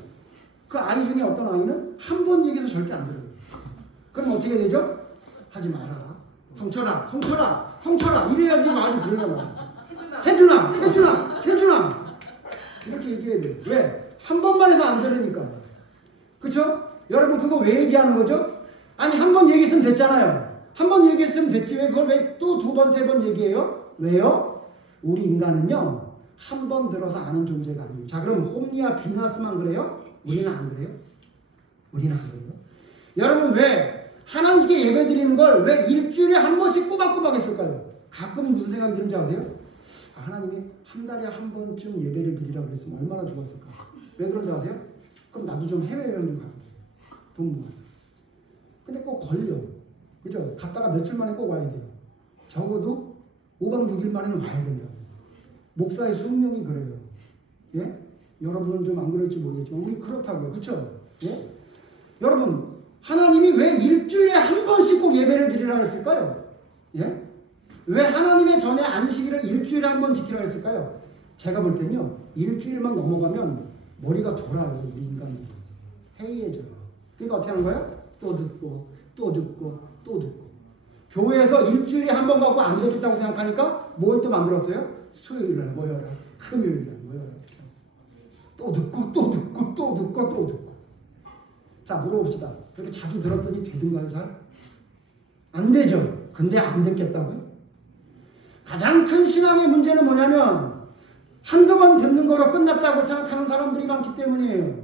그 아이 중에 어떤 아이는 한 번 얘기해서 절대 안 들어요. 그럼 어떻게 되죠? 하지 마라. 성철아, 성철아, 성철아 이래야지 말이 들려나. 태준아, 태준아, 태준아 이렇게 얘기해야 돼요. 왜? 한 번만 해서 안 들으니까. 그쵸? 여러분 그거 왜 얘기하는 거죠? 아니 한 번 얘기했으면 됐잖아요. 한 번 얘기했으면 됐지 왜 그걸 왜 또 두 번, 세 번 얘기해요? 왜요? 우리 인간은요 한 번 들어서 아는 존재가 아니에요. 자 그럼 홈리와 비나스만 그래요? 우리는 안 그래요? 우리는 안 그래요? 여러분 왜 하나님께 예배 드리는 걸 왜 일주일에 한 번씩 꼬박꼬박 했을까요? 가끔 무슨 생각이 드는지 아세요? 아, 하나님이 한 달에 한 번쯤 예배를 드리라고 그랬으면 얼마나 좋았을까? 왜 그런지 아세요? 그럼 나도 좀 해외여행 좀 가고 돈 모아서. 근데 꼭 걸려. 그죠? 갔다가 며칠 만에 꼭 와야 돼요. 적어도 5박 6일 만에는 와야 된다고. 목사의 숙명이 그래요. 예? 여러분은 좀 안 그럴지 모르겠지만 우리 그렇다고요. 그렇죠? 예? 여러분 하나님이 왜 일주일에 한 번씩 꼭 예배를 드리라고 했을까요? 예? 왜 하나님의 전에 안식일을 일주일에 한 번 지키라고 했을까요? 제가 볼 때는요. 일주일만 넘어가면 머리가 돌아요. 우리 인간들이. 해이해져요. 그러니까 어떻게 하는 거예요? 또 듣고 또 듣고 또 듣고. 교회에서 일주일에 한 번 갖고 안 되겠다고 생각하니까 뭘 또 만들었어요? 수요일날 모여라. 금요일날 모여라. 또 듣고 또 듣고 또 듣고 또 듣고. 자 물어봅시다. 그렇게 자주 들었더니 되든가요 잘? 안 되죠. 근데 안 듣겠다고요? 가장 큰 신앙의 문제는 뭐냐면 한두 번 듣는 거로 끝났다고 생각하는 사람들이 많기 때문이에요.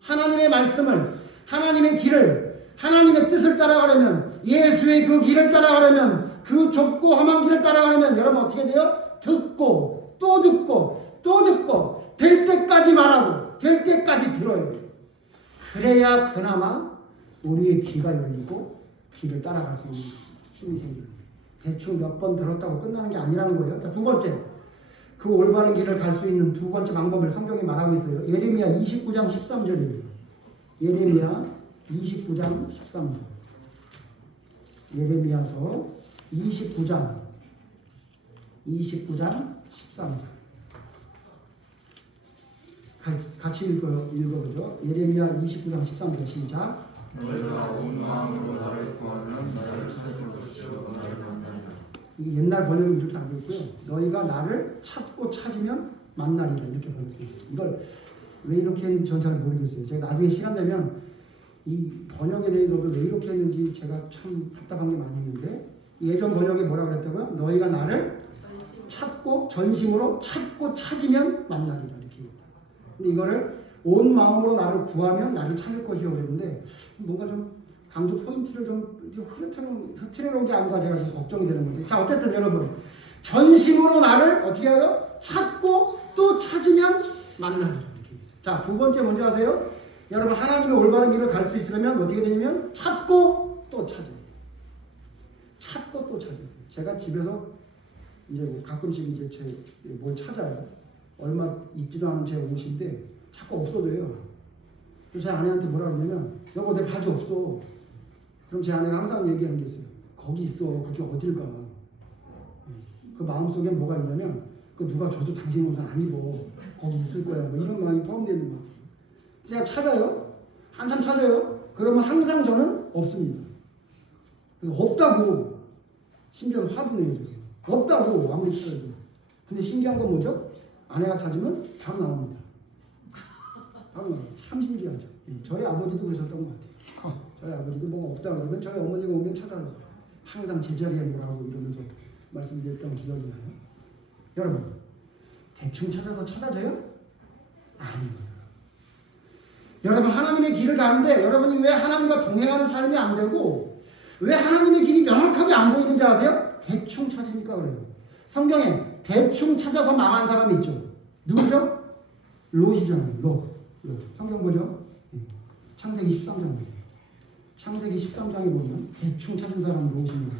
하나님의 말씀을, 하나님의 길을, 하나님의 뜻을 따라가려면, 예수의 그 길을 따라가려면, 그 좁고 험한 길을 따라가려면 여러분 어떻게 돼요? 듣고 또 듣고 또 듣고 될 때까지 말하고 될 때까지 들어요. 그래야 그나마 우리의 귀가 열리고 길을 따라갈 수 있는 힘이 생깁니다. 대충 몇 번 들었다고 끝나는 게 아니라는 거예요. 자, 두 번째, 그 올바른 길을 갈 수 있는 두 번째 방법을 성경이 말하고 있어요. 예레미야 29장 13절입니다. 예레미야 29장 13절. 예레미야서 29장 13절. 같이 읽어보죠. 예레미야 29장 13절 시작. 너희가 온 마음으로 나를 구하면 나를 찾을 것이요 나를 만나리라. 이게 옛날 번역이 이렇게 안 되고요. 너희가 나를 찾고 찾으면 만나리라 이렇게 번역되어 있어요. 이걸 왜 이렇게 했는지 전 잘 모르겠어요. 제가 나중에 시간 되면 이 번역에 대해서도 왜 이렇게 했는지 제가 참 답답한 게 많이 있는데 예전 번역에 뭐라고 그랬다고요? 너희가 나를 찾고 전심으로 찾고 찾으면 만나리라 이렇게 했다. 근데 이거를 온 마음으로 나를 구하면 나를 찾을 것이라고 그랬는데 뭔가 좀 강조 포인트를 좀 흐트러 놓은 게 아닌가 제가 좀 걱정이 되는 건데 자 어쨌든 여러분 전심으로 나를 어떻게 해요? 찾고 또 찾으면 만나리라 이렇게 했어요. 자 두 번째 뭔지 아세요? 여러분 하나님의 올바른 길을 갈 수 있으려면 어떻게 되냐면 찾고 또 찾아요. 찾고 또 찾아요. 제가 집에서 이제 뭐 가끔씩 이제 뭘 찾아요. 얼마 있지도 않은 제 옷인데 자꾸 없어져요. 그래서 제 아내한테 뭐라 그러냐면 여보 내 바지 없어. 그럼 제 아내가 항상 얘기하는 게 있어요. 거기 있어. 그게 어딜 가. 그 마음속에 뭐가 있냐면 그 누가 줘도 당신 옷은 안 입어. 거기 있을 거야. 뭐 이런 마음이 포함되어 있는 거예요. 제가 찾아요. 한참 찾아요. 그러면 항상 저는 없습니다. 그래서 없다고. 심지어는 화도 내요. 없다고 아무리 찾아도. 근데 신기한 건 뭐죠? 아내가 찾으면 바로 나옵니다. 바로 나와요. 참 신기하죠. 저희 아버지도 그러셨던 것 같아요. 저희 아버지도 뭐가 없다 그러면 저희 어머니가 오면 찾아요. 항상 제자리에 뭐라고 이러면서 말씀드렸던 기억이 나요. 여러분 대충 찾아서 찾아져요? 아니에요. 여러분 하나님의 길을 가는데 여러분이 왜 하나님과 동행하는 삶이 안 되고 왜 하나님의 길이 명확하게 안 보이는지 아세요? 대충 찾으니까 그래요. 성경에 대충 찾아서 망한 사람이 있죠. 누구죠? 롯이잖아요. 롯. 성경 보죠. 창세기 13장입니다. 창세기 13장에 보면 대충 찾은 사람 롯입니다.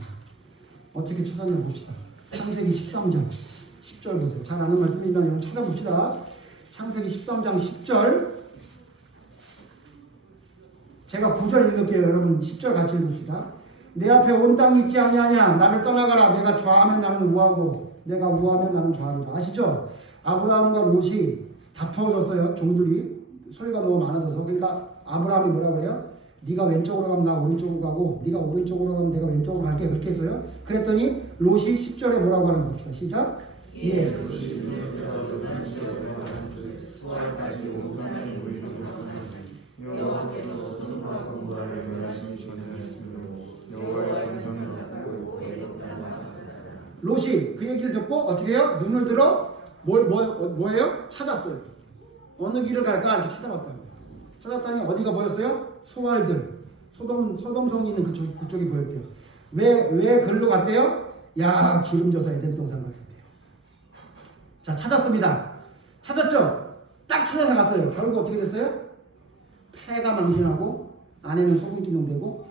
어떻게 찾았냐 봅시다. 창세기 13장 10절 보세요. 잘 아는 말씀이니까 여러분 찾아봅시다. 창세기 13장 10절 제가 9절 읽을게요. 여러분 10절 같이 읽읍시다. 내 앞에 온 땅이 있지 아니하냐. 나를 떠나가라. 내가 좌하면 나는 우하고 내가 우하면 나는 좌하리라. 아시죠? 아브라함과 롯이 다투어졌어요. 종들이 소유가 너무 많아져서. 그러니까 아브라함이 뭐라고 해요? 네가 왼쪽으로 가면 나 오른쪽으로 가고 네가 오른쪽으로 가면 내가 왼쪽으로 갈게. 그렇게 했어요. 그랬더니 롯이 10절에 뭐라고 하는 겁니다. 시작. 예. 롯이 눈을 들어 요단 지역으로 가는 곳에 수알까지 온 땅에 모이는 것을 여호와께서 소돔과 고모라를 멸하시니 전쟁했으므로 여호와의 경성을 받고 애굽 땅과 롯이 그 얘기를 듣고 어떻게 해요? 눈을 들어 뭐예요? 찾았어요. 어느 길을 갈까 이렇게 찾아봤다고. 찾았더니 어디가 보였어요? 소알들, 소돔성이 있는 그쪽이 보였대요. 왜 글로 갔대요? 야 기름져서 에덴 동산 갔대요. 자 찾았습니다. 찾았죠? 딱 찾아서 갔어요. 결국 어떻게 됐어요? 폐가 망신하고 아내는 소금기둥 되고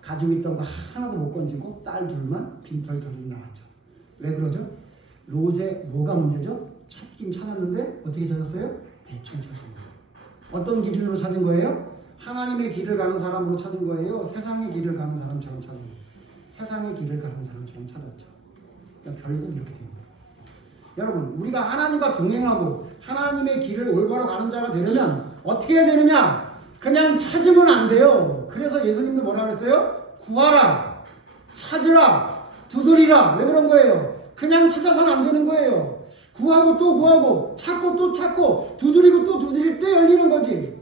가지고 있던 거 하나도 못 건지고 딸 둘만 빈털털이 나왔죠. 왜 그러죠? 롯의 뭐가 문제죠? 찾긴 찾았는데 어떻게 찾았어요? 대충 찾았습니다. 어떤 기준으로 찾은 거예요? 하나님의 길을 가는 사람으로 찾은 거예요? 세상의 길을 가는 사람처럼 찾은 거예요? 세상의 길을 가는 사람처럼 찾았죠. 그러니까 결국 이렇게 됩니다. 여러분 우리가 하나님과 동행하고 하나님의 길을 올바로 가는 자가 되려면 어떻게 해야 되느냐? 그냥 찾으면 안 돼요. 그래서 예수님도 뭐라 그랬어요? 구하라, 찾으라, 두드리라. 왜 그런 거예요? 그냥 찾아서는 안 되는 거예요. 구하고 또 구하고 찾고 또 찾고 두드리고 또 두드릴 때 열리는 거지.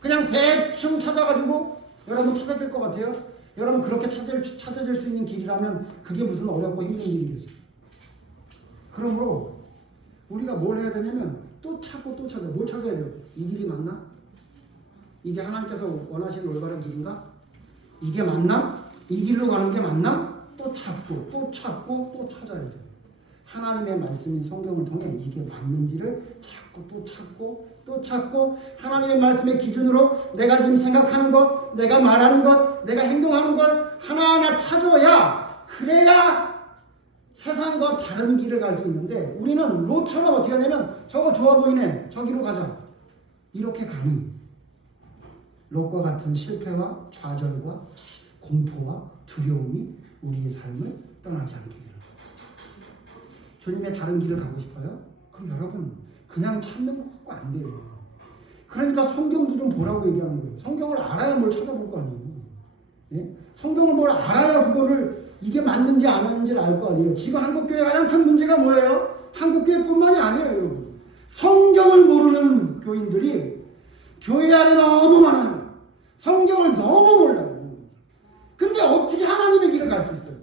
그냥 대충 찾아가지고 여러분 찾아질 것 같아요? 여러분 그렇게 찾아질 수 있는 길이라면 그게 무슨 어렵고 힘든 일이겠어요. 그러므로 우리가 뭘 해야 되냐면 또 찾고 또 찾아. 뭘 찾아야 돼요? 이 길이 맞나? 이게 하나님께서 원하시는 올바른 길인가? 이게 맞나? 이 길로 가는 게 맞나? 또 찾고 또 찾고 또 찾아야 돼요. 하나님의 말씀인 성경을 통해 이게 맞는지를 찾고 또 찾고 또 찾고 하나님의 말씀의 기준으로 내가 지금 생각하는 것 것, 내가 말하는 것, 내가 행동하는 걸 하나하나 찾아야 그래야 세상과 다른 길을 갈 수 있는데 우리는 롯처럼 어떻게 하냐면 저거 좋아 보이네. 저기로 가자. 이렇게 가니 롯과 같은 실패와 좌절과 공포와 두려움이 우리의 삶을 떠나지 않게 되는 거예요. 주님의 다른 길을 가고 싶어요? 그럼 여러분 그냥 찾는 거 갖고 안 돼요. 그러니까 성경도 좀 보라고 얘기하는 거예요. 성경을 알아야 뭘 찾아볼 거 아니에요. 예? 성경을 뭘 알아야 그거를 이게 맞는지 안 맞는지를 알 거 아니에요. 지금 한국교회 가장 큰 문제가 뭐예요? 한국교회뿐만이 아니에요, 여러분. 성경을 모르는 교인들이 교회 안에 너무 많아요. 성경을 너무 몰라요. 근데 어떻게 하나님의 길을 갈 수 있어요?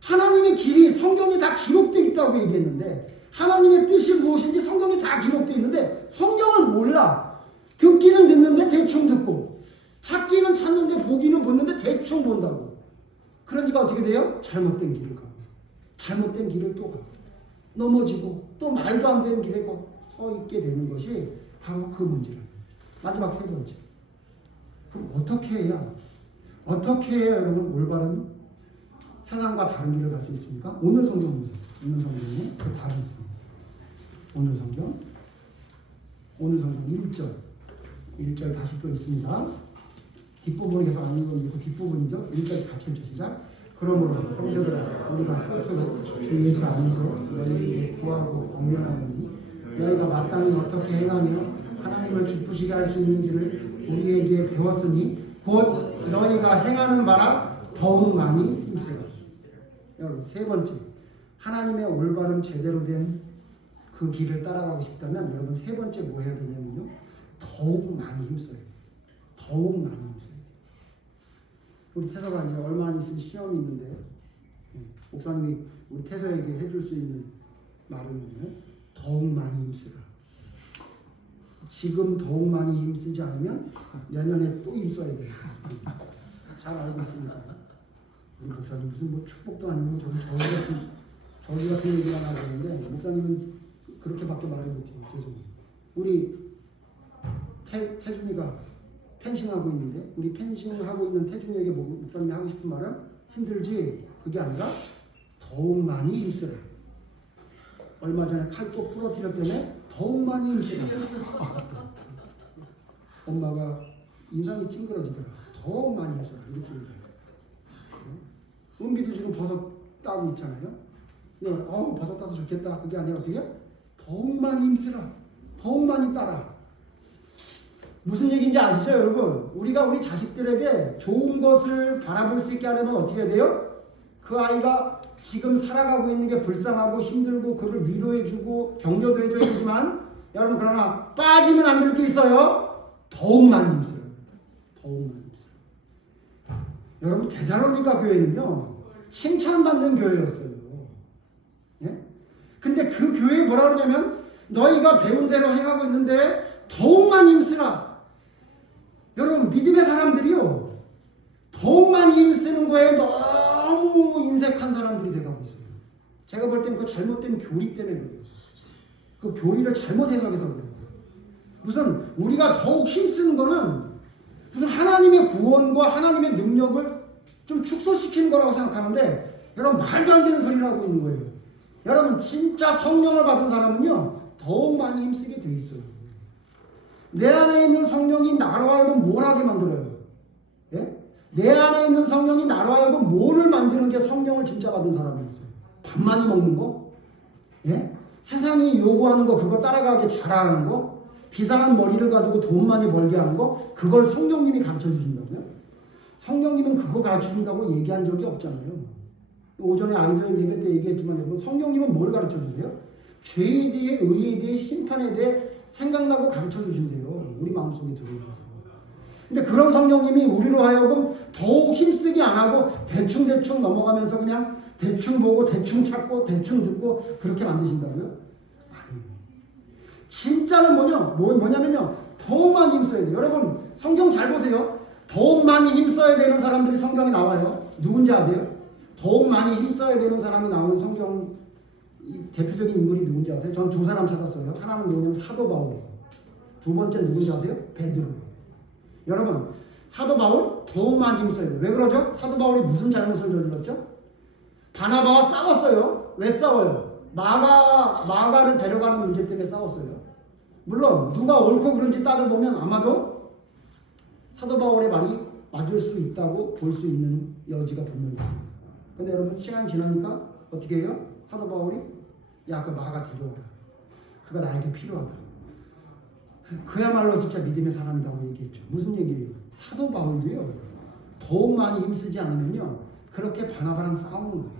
하나님의 길이 성경에 다 기록되어 있다고 얘기했는데 하나님의 뜻이 무엇인지 성경에 다 기록되어 있는데 성경을 몰라. 듣기는 듣는데 대충 듣고 찾기는 찾는데 보기는 보는데 대충 본다고. 그러니까 어떻게 돼요? 잘못된 길을 가고 잘못된 길을 또 가고 넘어지고 또 말도 안 되는 길에 서 있게 되는 것이 바로 그 문제예요. 마지막 세 번째. 그럼 어떻게 해야 여러분 올바른 세상과 다른 길을 갈 수 있습니까? 오늘 성경 보세요. 오늘 성경에 그 답이 있습니다. 오늘 성경 1절 다시 또 있습니다. 뒷부분이 계속 안 읽어지고 뒷부분이죠. 1절 같이 읽죠. 시작. 그러므로 형제들아 우리가 끝으로 주 예수 안에서 너희에게 구하고 공면하노니 너희가 마땅히 어떻게 행하며 하나님을 기쁘시게 할 수 있는지를 우리에게 배웠으니 곧 너희가 행하는 바라 더욱 많이 힘쓰라. 여러분 세 번째 하나님의 올바른 제대로 된 그 길을 따라가고 싶다면 여러분 세 번째 뭐 해야 되냐면요. 더욱 많이 힘써야 돼요. 더욱 많이 힘써야 돼요. 우리 태서가 이제 얼마 안 있으면 시험이 있는데 목사님이 우리 태서에게 해줄 수 있는 말은 더욱 많이 힘쓰라. 지금 더욱 많이 힘쓰지 않으면 내년에 또 힘써야 돼요. 잘 알고 있습니다. 우리 목사님 무슨 뭐 축복도 아니고 저기 같은 얘기가 나오는데 목사님은 그렇게밖에 말을 못해요. 죄송해요. 우리 태준이가 펜싱하고 있는데 우리 펜싱하고 있는 태준이에게 목사님이 하고 싶은 말은 힘들지 그게 아니라 더욱 많이 힘쓰라. 얼마 전에 칼 또 부러뜨렸다며 더욱 많이 힘쓰라. 엄마가 인상이 찡그러지더라. 더욱 많이 힘쓰라. 이렇게 얘기해요. 은비도 지금 버섯 따고 있잖아요. 버섯 따서 좋겠다. 그게 아니라 어떻게? 더욱 많이 힘쓰라. 더욱 많이 따라. 무슨 얘기인지 아시죠, 여러분? 우리가 우리 자식들에게 좋은 것을 바라볼 수 있게 하려면 어떻게 해야 돼요? 그 아이가 지금 살아가고 있는 게 불쌍하고 힘들고 그를 위로해주고 격려도 해줘야 되지만 여러분 그러나 빠지면 안 될 게 있어요. 더욱 많이 힘써요. 더욱 많이 힘써요. 여러분 데살로니가 교회는요 칭찬받는 교회였어요. 예? 근데 그 교회에 뭐라 그러냐면 너희가 배운 대로 행하고 있는데 더욱 많이 힘쓰라. 여러분 믿음의 사람들이요 더욱 많이 힘쓰는 거에 너무 인색한 사람들이 돼가고 있어요. 제가 볼 땐 그 잘못된 교리 때문에 그래요. 그 교리를 잘못 해석해서 그래요. 무슨 우리가 더욱 힘쓰는 거는 무슨 하나님의 구원과 하나님의 능력을 좀 축소시키는 거라고 생각하는데 여러분 말도 안 되는 소리를 하고 있는 거예요. 여러분 진짜 성령을 받은 사람은요 더욱 많이 힘쓰게 돼 있어요. 내 안에 있는 성령이 나로 하여금 뭘 하게 만들어요? 예? 내 안에 있는 성령이 나로 하여금 뭐를 만드는 게 성령을 진짜 받은 사람이었어요. 밥 많이 먹는 거? 예? 세상이 요구하는 거 그거 따라가게 잘하는 거? 비상한 머리를 가지고 돈 많이 벌게 하는 거? 그걸 성령님이 가르쳐 주신다고요? 성령님은 그거 가르쳐 준다고 얘기한 적이 없잖아요. 오전에 아이들 예배 때 얘기했지만 여러분 성령님은 뭘 가르쳐 주세요? 죄에 대해 의에 대해 심판에 대해 생각나고 가르쳐 주신대요. 우리 마음속에 들어오셔서. 근데 그런 성령님이 우리로 하여금 더욱 힘쓰게 안 하고 대충대충 넘어가면서 그냥 대충 보고 대충 찾고 대충 듣고 그렇게 만드신다고요? 아니에요. 진짜는 뭐냐면요. 더욱 많이 힘써야 돼요. 여러분 성경 잘 보세요. 더욱 많이 힘써야 되는 사람들이 성경에 나와요. 누군지 아세요? 더욱 많이 힘써야 되는 사람이 나오는 성경 대표적인 인물이 누군지 아세요? 저는 두 사람 찾았어요. 하나는 누구냐면 사도 바울. 두 번째 누군지 아세요? 베드로. 여러분 사도 바울 더욱 많이 힘써야 돼요. 왜 그러죠? 사도 바울이 무슨 잘못을 저질렀죠? 바나바와 싸웠어요. 왜 싸워요? 마가를 데려가는 문제 때문에 싸웠어요. 물론 누가 옳고 그른지 따져보면 아마도 사도 바울의 말이 맞을 수 있다고 볼 수 있는 여지가 분명히 있습니다. 근데 여러분 시간이 지나니까 어떻게 해요? 사도 바울이 야 그 마가 데려와라. 그가 나에게 필요하다. 그야말로 진짜 믿음의 사람이라고 얘기했죠. 무슨 얘기예요? 사도 바울도요. 더욱 많이 힘쓰지 않으면요. 그렇게 바나바랑 싸우는 거예요.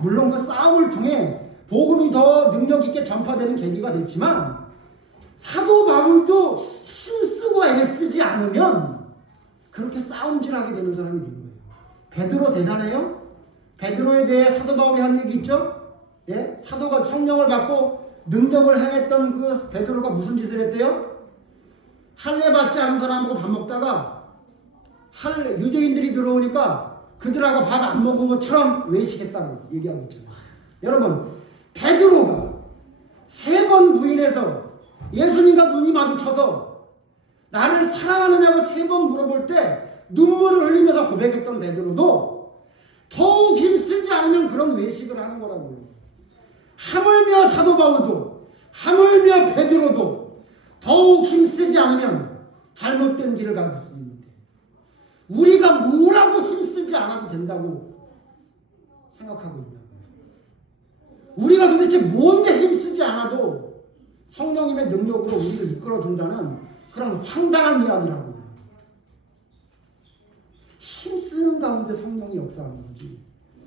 물론 그 싸움을 통해 복음이 더 능력 있게 전파되는 계기가 됐지만 사도 바울도 힘쓰고 애쓰지 않으면 그렇게 싸움질하게 되는 사람이 된 거예요. 베드로 대단해요? 베드로에 대해 사도 바울이 한 얘기 있죠? 예? 사도가 성령을 받고 능력을 행했던 그 베드로가 무슨 짓을 했대요? 할례 받지 않은 사람하고 밥 먹다가 유대인들이 들어오니까 그들하고 밥 안 먹은 것처럼 외식했다고 얘기하고 있잖아요. 여러분 베드로가 3번 부인해서 예수님과 눈이 마주쳐서 나를 사랑하느냐고 3번 물어볼 때 눈물을 흘리면서 고백했던 베드로도 더욱 힘쓰지 않으면 그런 외식을 하는 거라고요. 하물며 사도 바울도 하물며 베드로도 더욱 힘쓰지 않으면 잘못된 길을 갈 수 있는데 우리가 뭐라고 힘쓰지 않아도 된다고 생각하고 있냐고요. 우리가 도대체 뭔데 힘쓰지 않아도 성령님의 능력으로 우리를 이끌어준다는 그런 황당한 이야기라고요. 힘쓰는 가운데 성령이 역사하는 거지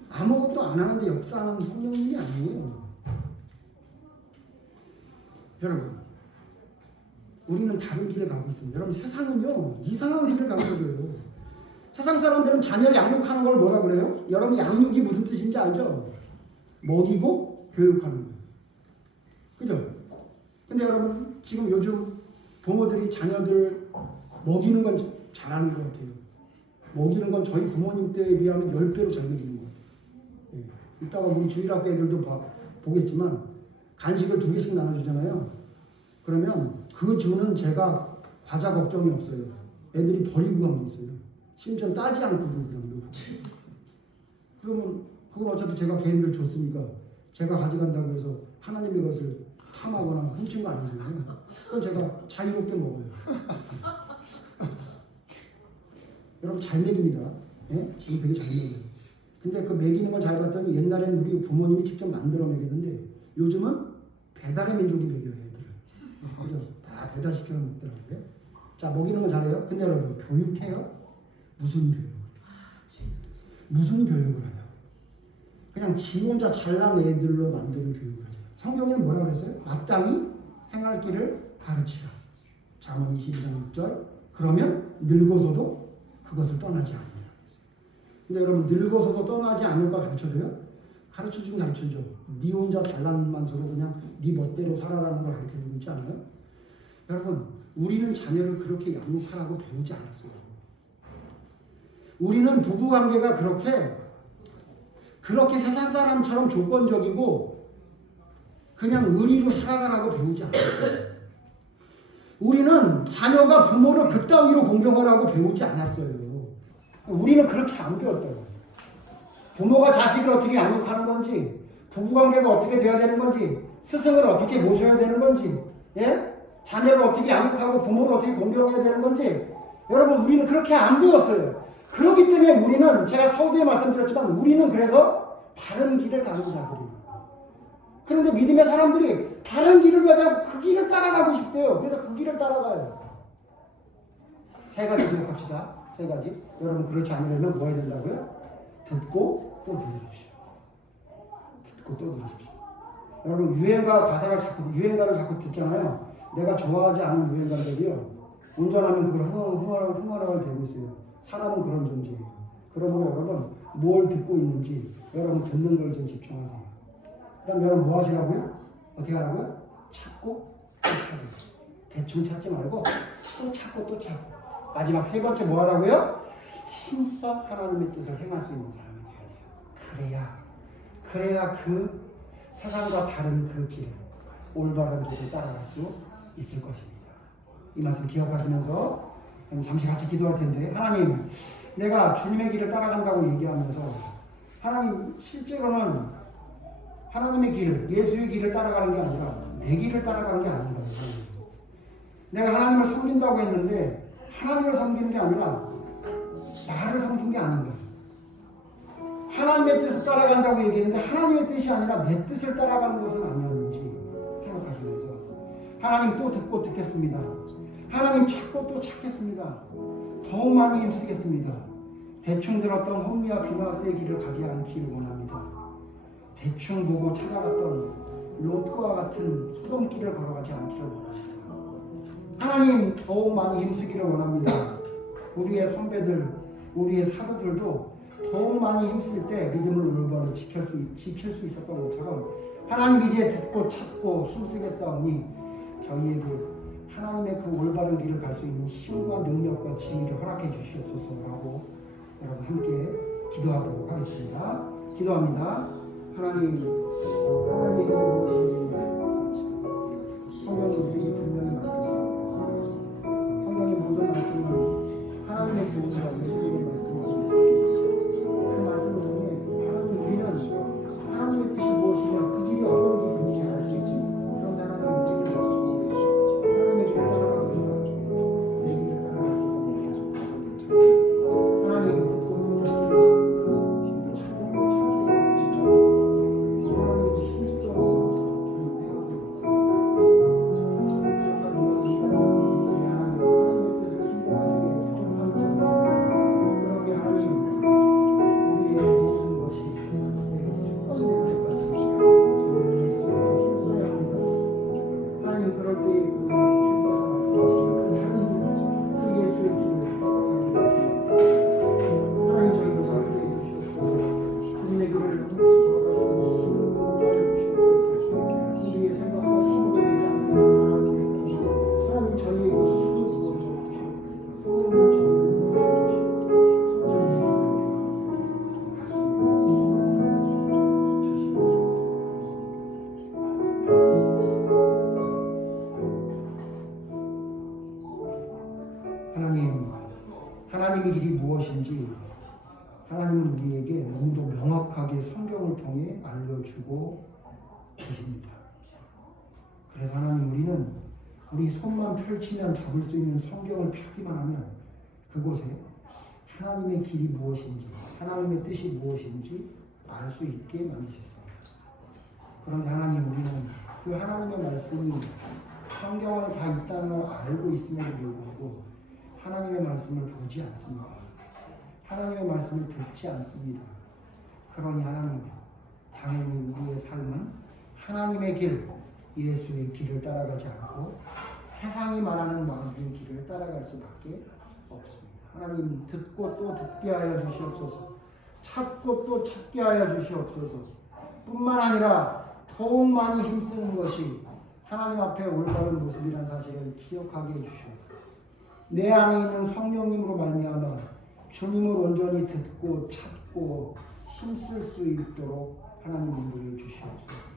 아무것도 안 하는데 역사하는 성령님이 아니에요. 여러분 우리는 다른 길을 가고 있습니다. 여러분 세상은요 이상한 길을 가고 있어요. 세상 사람들은 자녀를 양육하는 걸 뭐라 그래요? 여러분 양육이 무슨 뜻인지 알죠? 먹이고 교육하는 거예요. 그죠? 근데 여러분 지금 요즘 부모들이 자녀들 먹이는 건 잘하는 것 같아요. 먹이는 건 저희 부모님 때에 비하면 10배로 잘 먹이는 것 같아요. 예. 이따가 우리 주일학교 애들도 보겠지만 간식을 2개씩 나눠주잖아요. 그러면 그 주는 제가 과자 걱정이 없어요. 애들이 버리고 가면 있어요. 심지어 따지 않고 그냥 그러면 그건 어차피 제가 개인들 줬으니까 제가 가져간다고 해서 하나님의 것을 탐하거나 훔친 거 아니잖아요. 그건 제가 자유롭게 먹어요. 여러분 잘 먹입니다. 예? 지금 되게 잘 먹어요. 근데 그 먹이는 걸 잘 봤더니 옛날에는 우리 부모님이 직접 만들어 먹였는데 요즘은 배달의 민족이 먹여요 애들을. 그죠? 다 배달시켜 먹더라고요. 자 먹이는 건 잘해요. 근데 여러분 교육해요? 무슨 교육? 무슨 교육을 해요? 그냥 지 혼자 잘난 애들로 만드는 교육을 해요. 성경에는 뭐라고 그랬어요? 마땅히 행할 길을 가르치라. 잠언 22장 6절. 그러면 늙어서도 그것을 떠나지 않으리라. 근데 여러분 늙어서도 떠나지 않을 걸 가르쳐줘요? 가르쳐주긴 가르쳐줘. 네 혼자 잘난 만서로 그냥 네 멋대로 살아라는 걸 가르쳐주고 있지 않아요? 여러분 우리는 자녀를 그렇게 양육하라고 배우지 않았어요. 우리는 부부관계가 그렇게 세상 사람처럼 조건적이고 그냥 의리로 살아가라고 배우지 않았어요. 우리는 자녀가 부모를 그따위로 공경하라고 배우지 않았어요. 우리는 그렇게 안 배웠다고. 부모가 자식을 어떻게 양육하는 건지, 부부관계가 어떻게 돼야 되는 건지, 스승을 어떻게 모셔야 되는 건지, 예? 자녀를 어떻게 양육하고 부모를 어떻게 공경해야 되는 건지, 여러분 우리는 그렇게 안 배웠어요. 그렇기 때문에 우리는 제가 서두에 말씀드렸지만 우리는 그래서 다른 길을 가는 자들이에요. 그런데 믿음의 사람들이 다른 길을 가자고 그 길을 따라가고 싶대요. 그래서 그 길을 따라가요. 3가지 기억합시다. 3가지. 여러분 그렇지 않으려면 뭐 해야 된다고요? 듣고 또 들으십시오. 듣고 또 들으십시오. 여러분 유행가를 자꾸 듣잖아요. 내가 좋아하지 않는 유행가들이요. 운전하면 그걸 흥얼흥얼 대고 있어요. 사람은 그런 존재예요. 그러므로 여러분 뭘 듣고 있는지 여러분 듣는 걸 좀 집중하세요. 그 다음 여러분 뭐 하시라고요? 어떻게 하라고요? 찾고 또 찾고. 대충 찾지 말고 또 찾고 또 찾고. 마지막 3번째 뭐 하라고요? 힘써 하나님의 뜻을 행할 수 있는 사람이 돼야 돼요. 그래야 그 세상과 다른 그 길을 올바른 길을 따라갈 수 있을 것입니다. 이 말씀 기억하시면서 잠시 같이 기도할 텐데, 하나님, 내가 주님의 길을 따라간다고 얘기하면서 하나님 실제로는 하나님의 길을, 예수의 길을 따라가는 게 아니라 내 길을 따라가는 게 아닌 거예요. 내가 하나님을 섬긴다고 했는데 하나님을 섬기는 게 아니라 나를 섬긴 게 아닌 거예요. 하나님의 뜻을 따라간다고 얘기했는데 하나님의 뜻이 아니라 내 뜻을 따라가는 것은 아니었는지 생각하시면서 하나님 또 듣고 듣겠습니다. 하나님 찾고 또 찾겠습니다. 더욱 많이 힘쓰겠습니다. 대충 들었던 홈리와 비나스의 길을 가지 않기를 원합니다. 대충 보고 찾아갔던 롯과 같은 소돔길을 걸어가지 않기를 원합니다. 하나님 더욱 많이 힘쓰기를 원합니다. 우리의 선배들, 우리의 사도들도 더욱 많이 힘쓸 때 믿음을 올바로 지킬 수 있었던 것처럼 하나님 이제 듣고 찾고 힘쓰겠사오니 저희에게 하나님의 그 올바른 길을 갈 수 있는 힘과 능력과 지혜를 허락해 주시옵소서라고 여러분 함께 기도하도록 하겠습니다. 기도합니다. 하나님, 하나님의 길을 무엇인지 성경이 우리에게 분명히 말씀하셨습니다. 성경의 모든 말씀은 하나님의 교훈과 예수님의 말씀이십니다. 그 말씀을 통해 하나님 우리는 하나님의 뜻이 무엇이냐, 그 길이 어떤 길인지 알 수 있습니다. 그런 하나님의 뜻을 주시고 하나님의 길을 따라가고 있습니다. 내 길을 따라가고 있습니다. 하나님 하나님의 길이 무엇인지 하나님은 우리에게 너무도 명확하게 성경을 통해 알려주고 계십니다. 그래서 하나님 우리는 우리 손만 펼치면 잡을 수 있는 성경을 펴기만 하면 그곳에 하나님의 길이 무엇인지 하나님의 뜻이 무엇인지 알 수 있게 만드셨습니다. 그런데 하나님 우리는 그 하나님의 말씀이 성경을 다 있다는 걸 알고 있음에도 불구하고 하나님의 말씀을 보지 않습니다. 하나님의 말씀을 듣지 않습니다. 그러니 하나님, 당연히 우리의 삶은 하나님의 길, 예수의 길을 따라가지 않고 세상이 말하는 마귀의 길을 따라갈 수밖에 없습니다. 하나님, 듣고 또 듣게 하여 주시옵소서. 찾고 또 찾게 하여 주시옵소서. 뿐만 아니라 더욱 많이 힘쓰는 것이 하나님 앞에 올바른 모습이라는 사실을 기억하게 해주시옵소서. 내 안에 있는 성령님으로 말미암아 주님을 온전히 듣고 찾고 힘쓸 수 있도록 하나님 인도해 주시옵소서.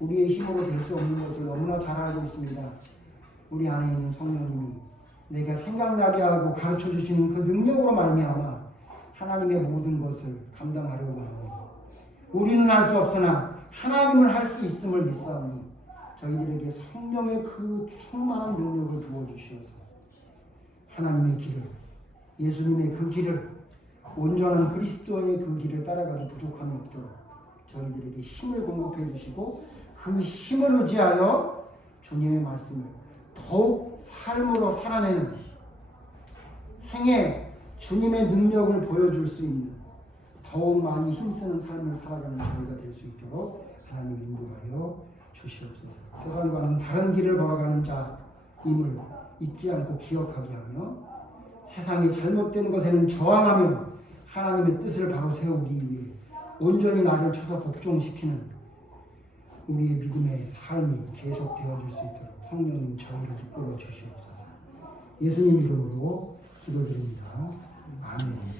우리의 힘으로 될 수 없는 것을 너무나 잘 알고 있습니다. 우리 안에 있는 성령님이 내가 생각나게 하고 가르쳐 주시는 그 능력으로 말미암아 하나님의 모든 것을 감당하려고 합니다. 우리는 할 수 없으나 하나님은 할 수 있음을 믿사오니 저희들에게 성령의 그 충만한 능력을 부어주시옵소서. 하나님의 길을, 예수님의 그 길을, 온전한 그리스도의 그 길을 따라가기 부족함이 없도록 저희들에게 힘을 공급해 주시고 그 힘을 의지하여 주님의 말씀을 더욱 삶으로 살아내는 행에 주님의 능력을 보여줄 수 있는 더욱 많이 힘쓰는 삶을 살아가는 저희가 될 수 있도록 하나님 인도하여 주시옵소서. 세상과는 다른 길을 걸어가는 자임을 잊지 않고 기억하게 하며 세상이 잘못된 것에는 저항하며 하나님의 뜻을 바로 세우기 위해 온전히 나를 쳐서 복종시키는 우리의 믿음의 삶이 계속 되어질 수 있도록 성령님 저희를 이끌어 주시옵소서. 예수님 이름으로 기도드립니다. 아멘.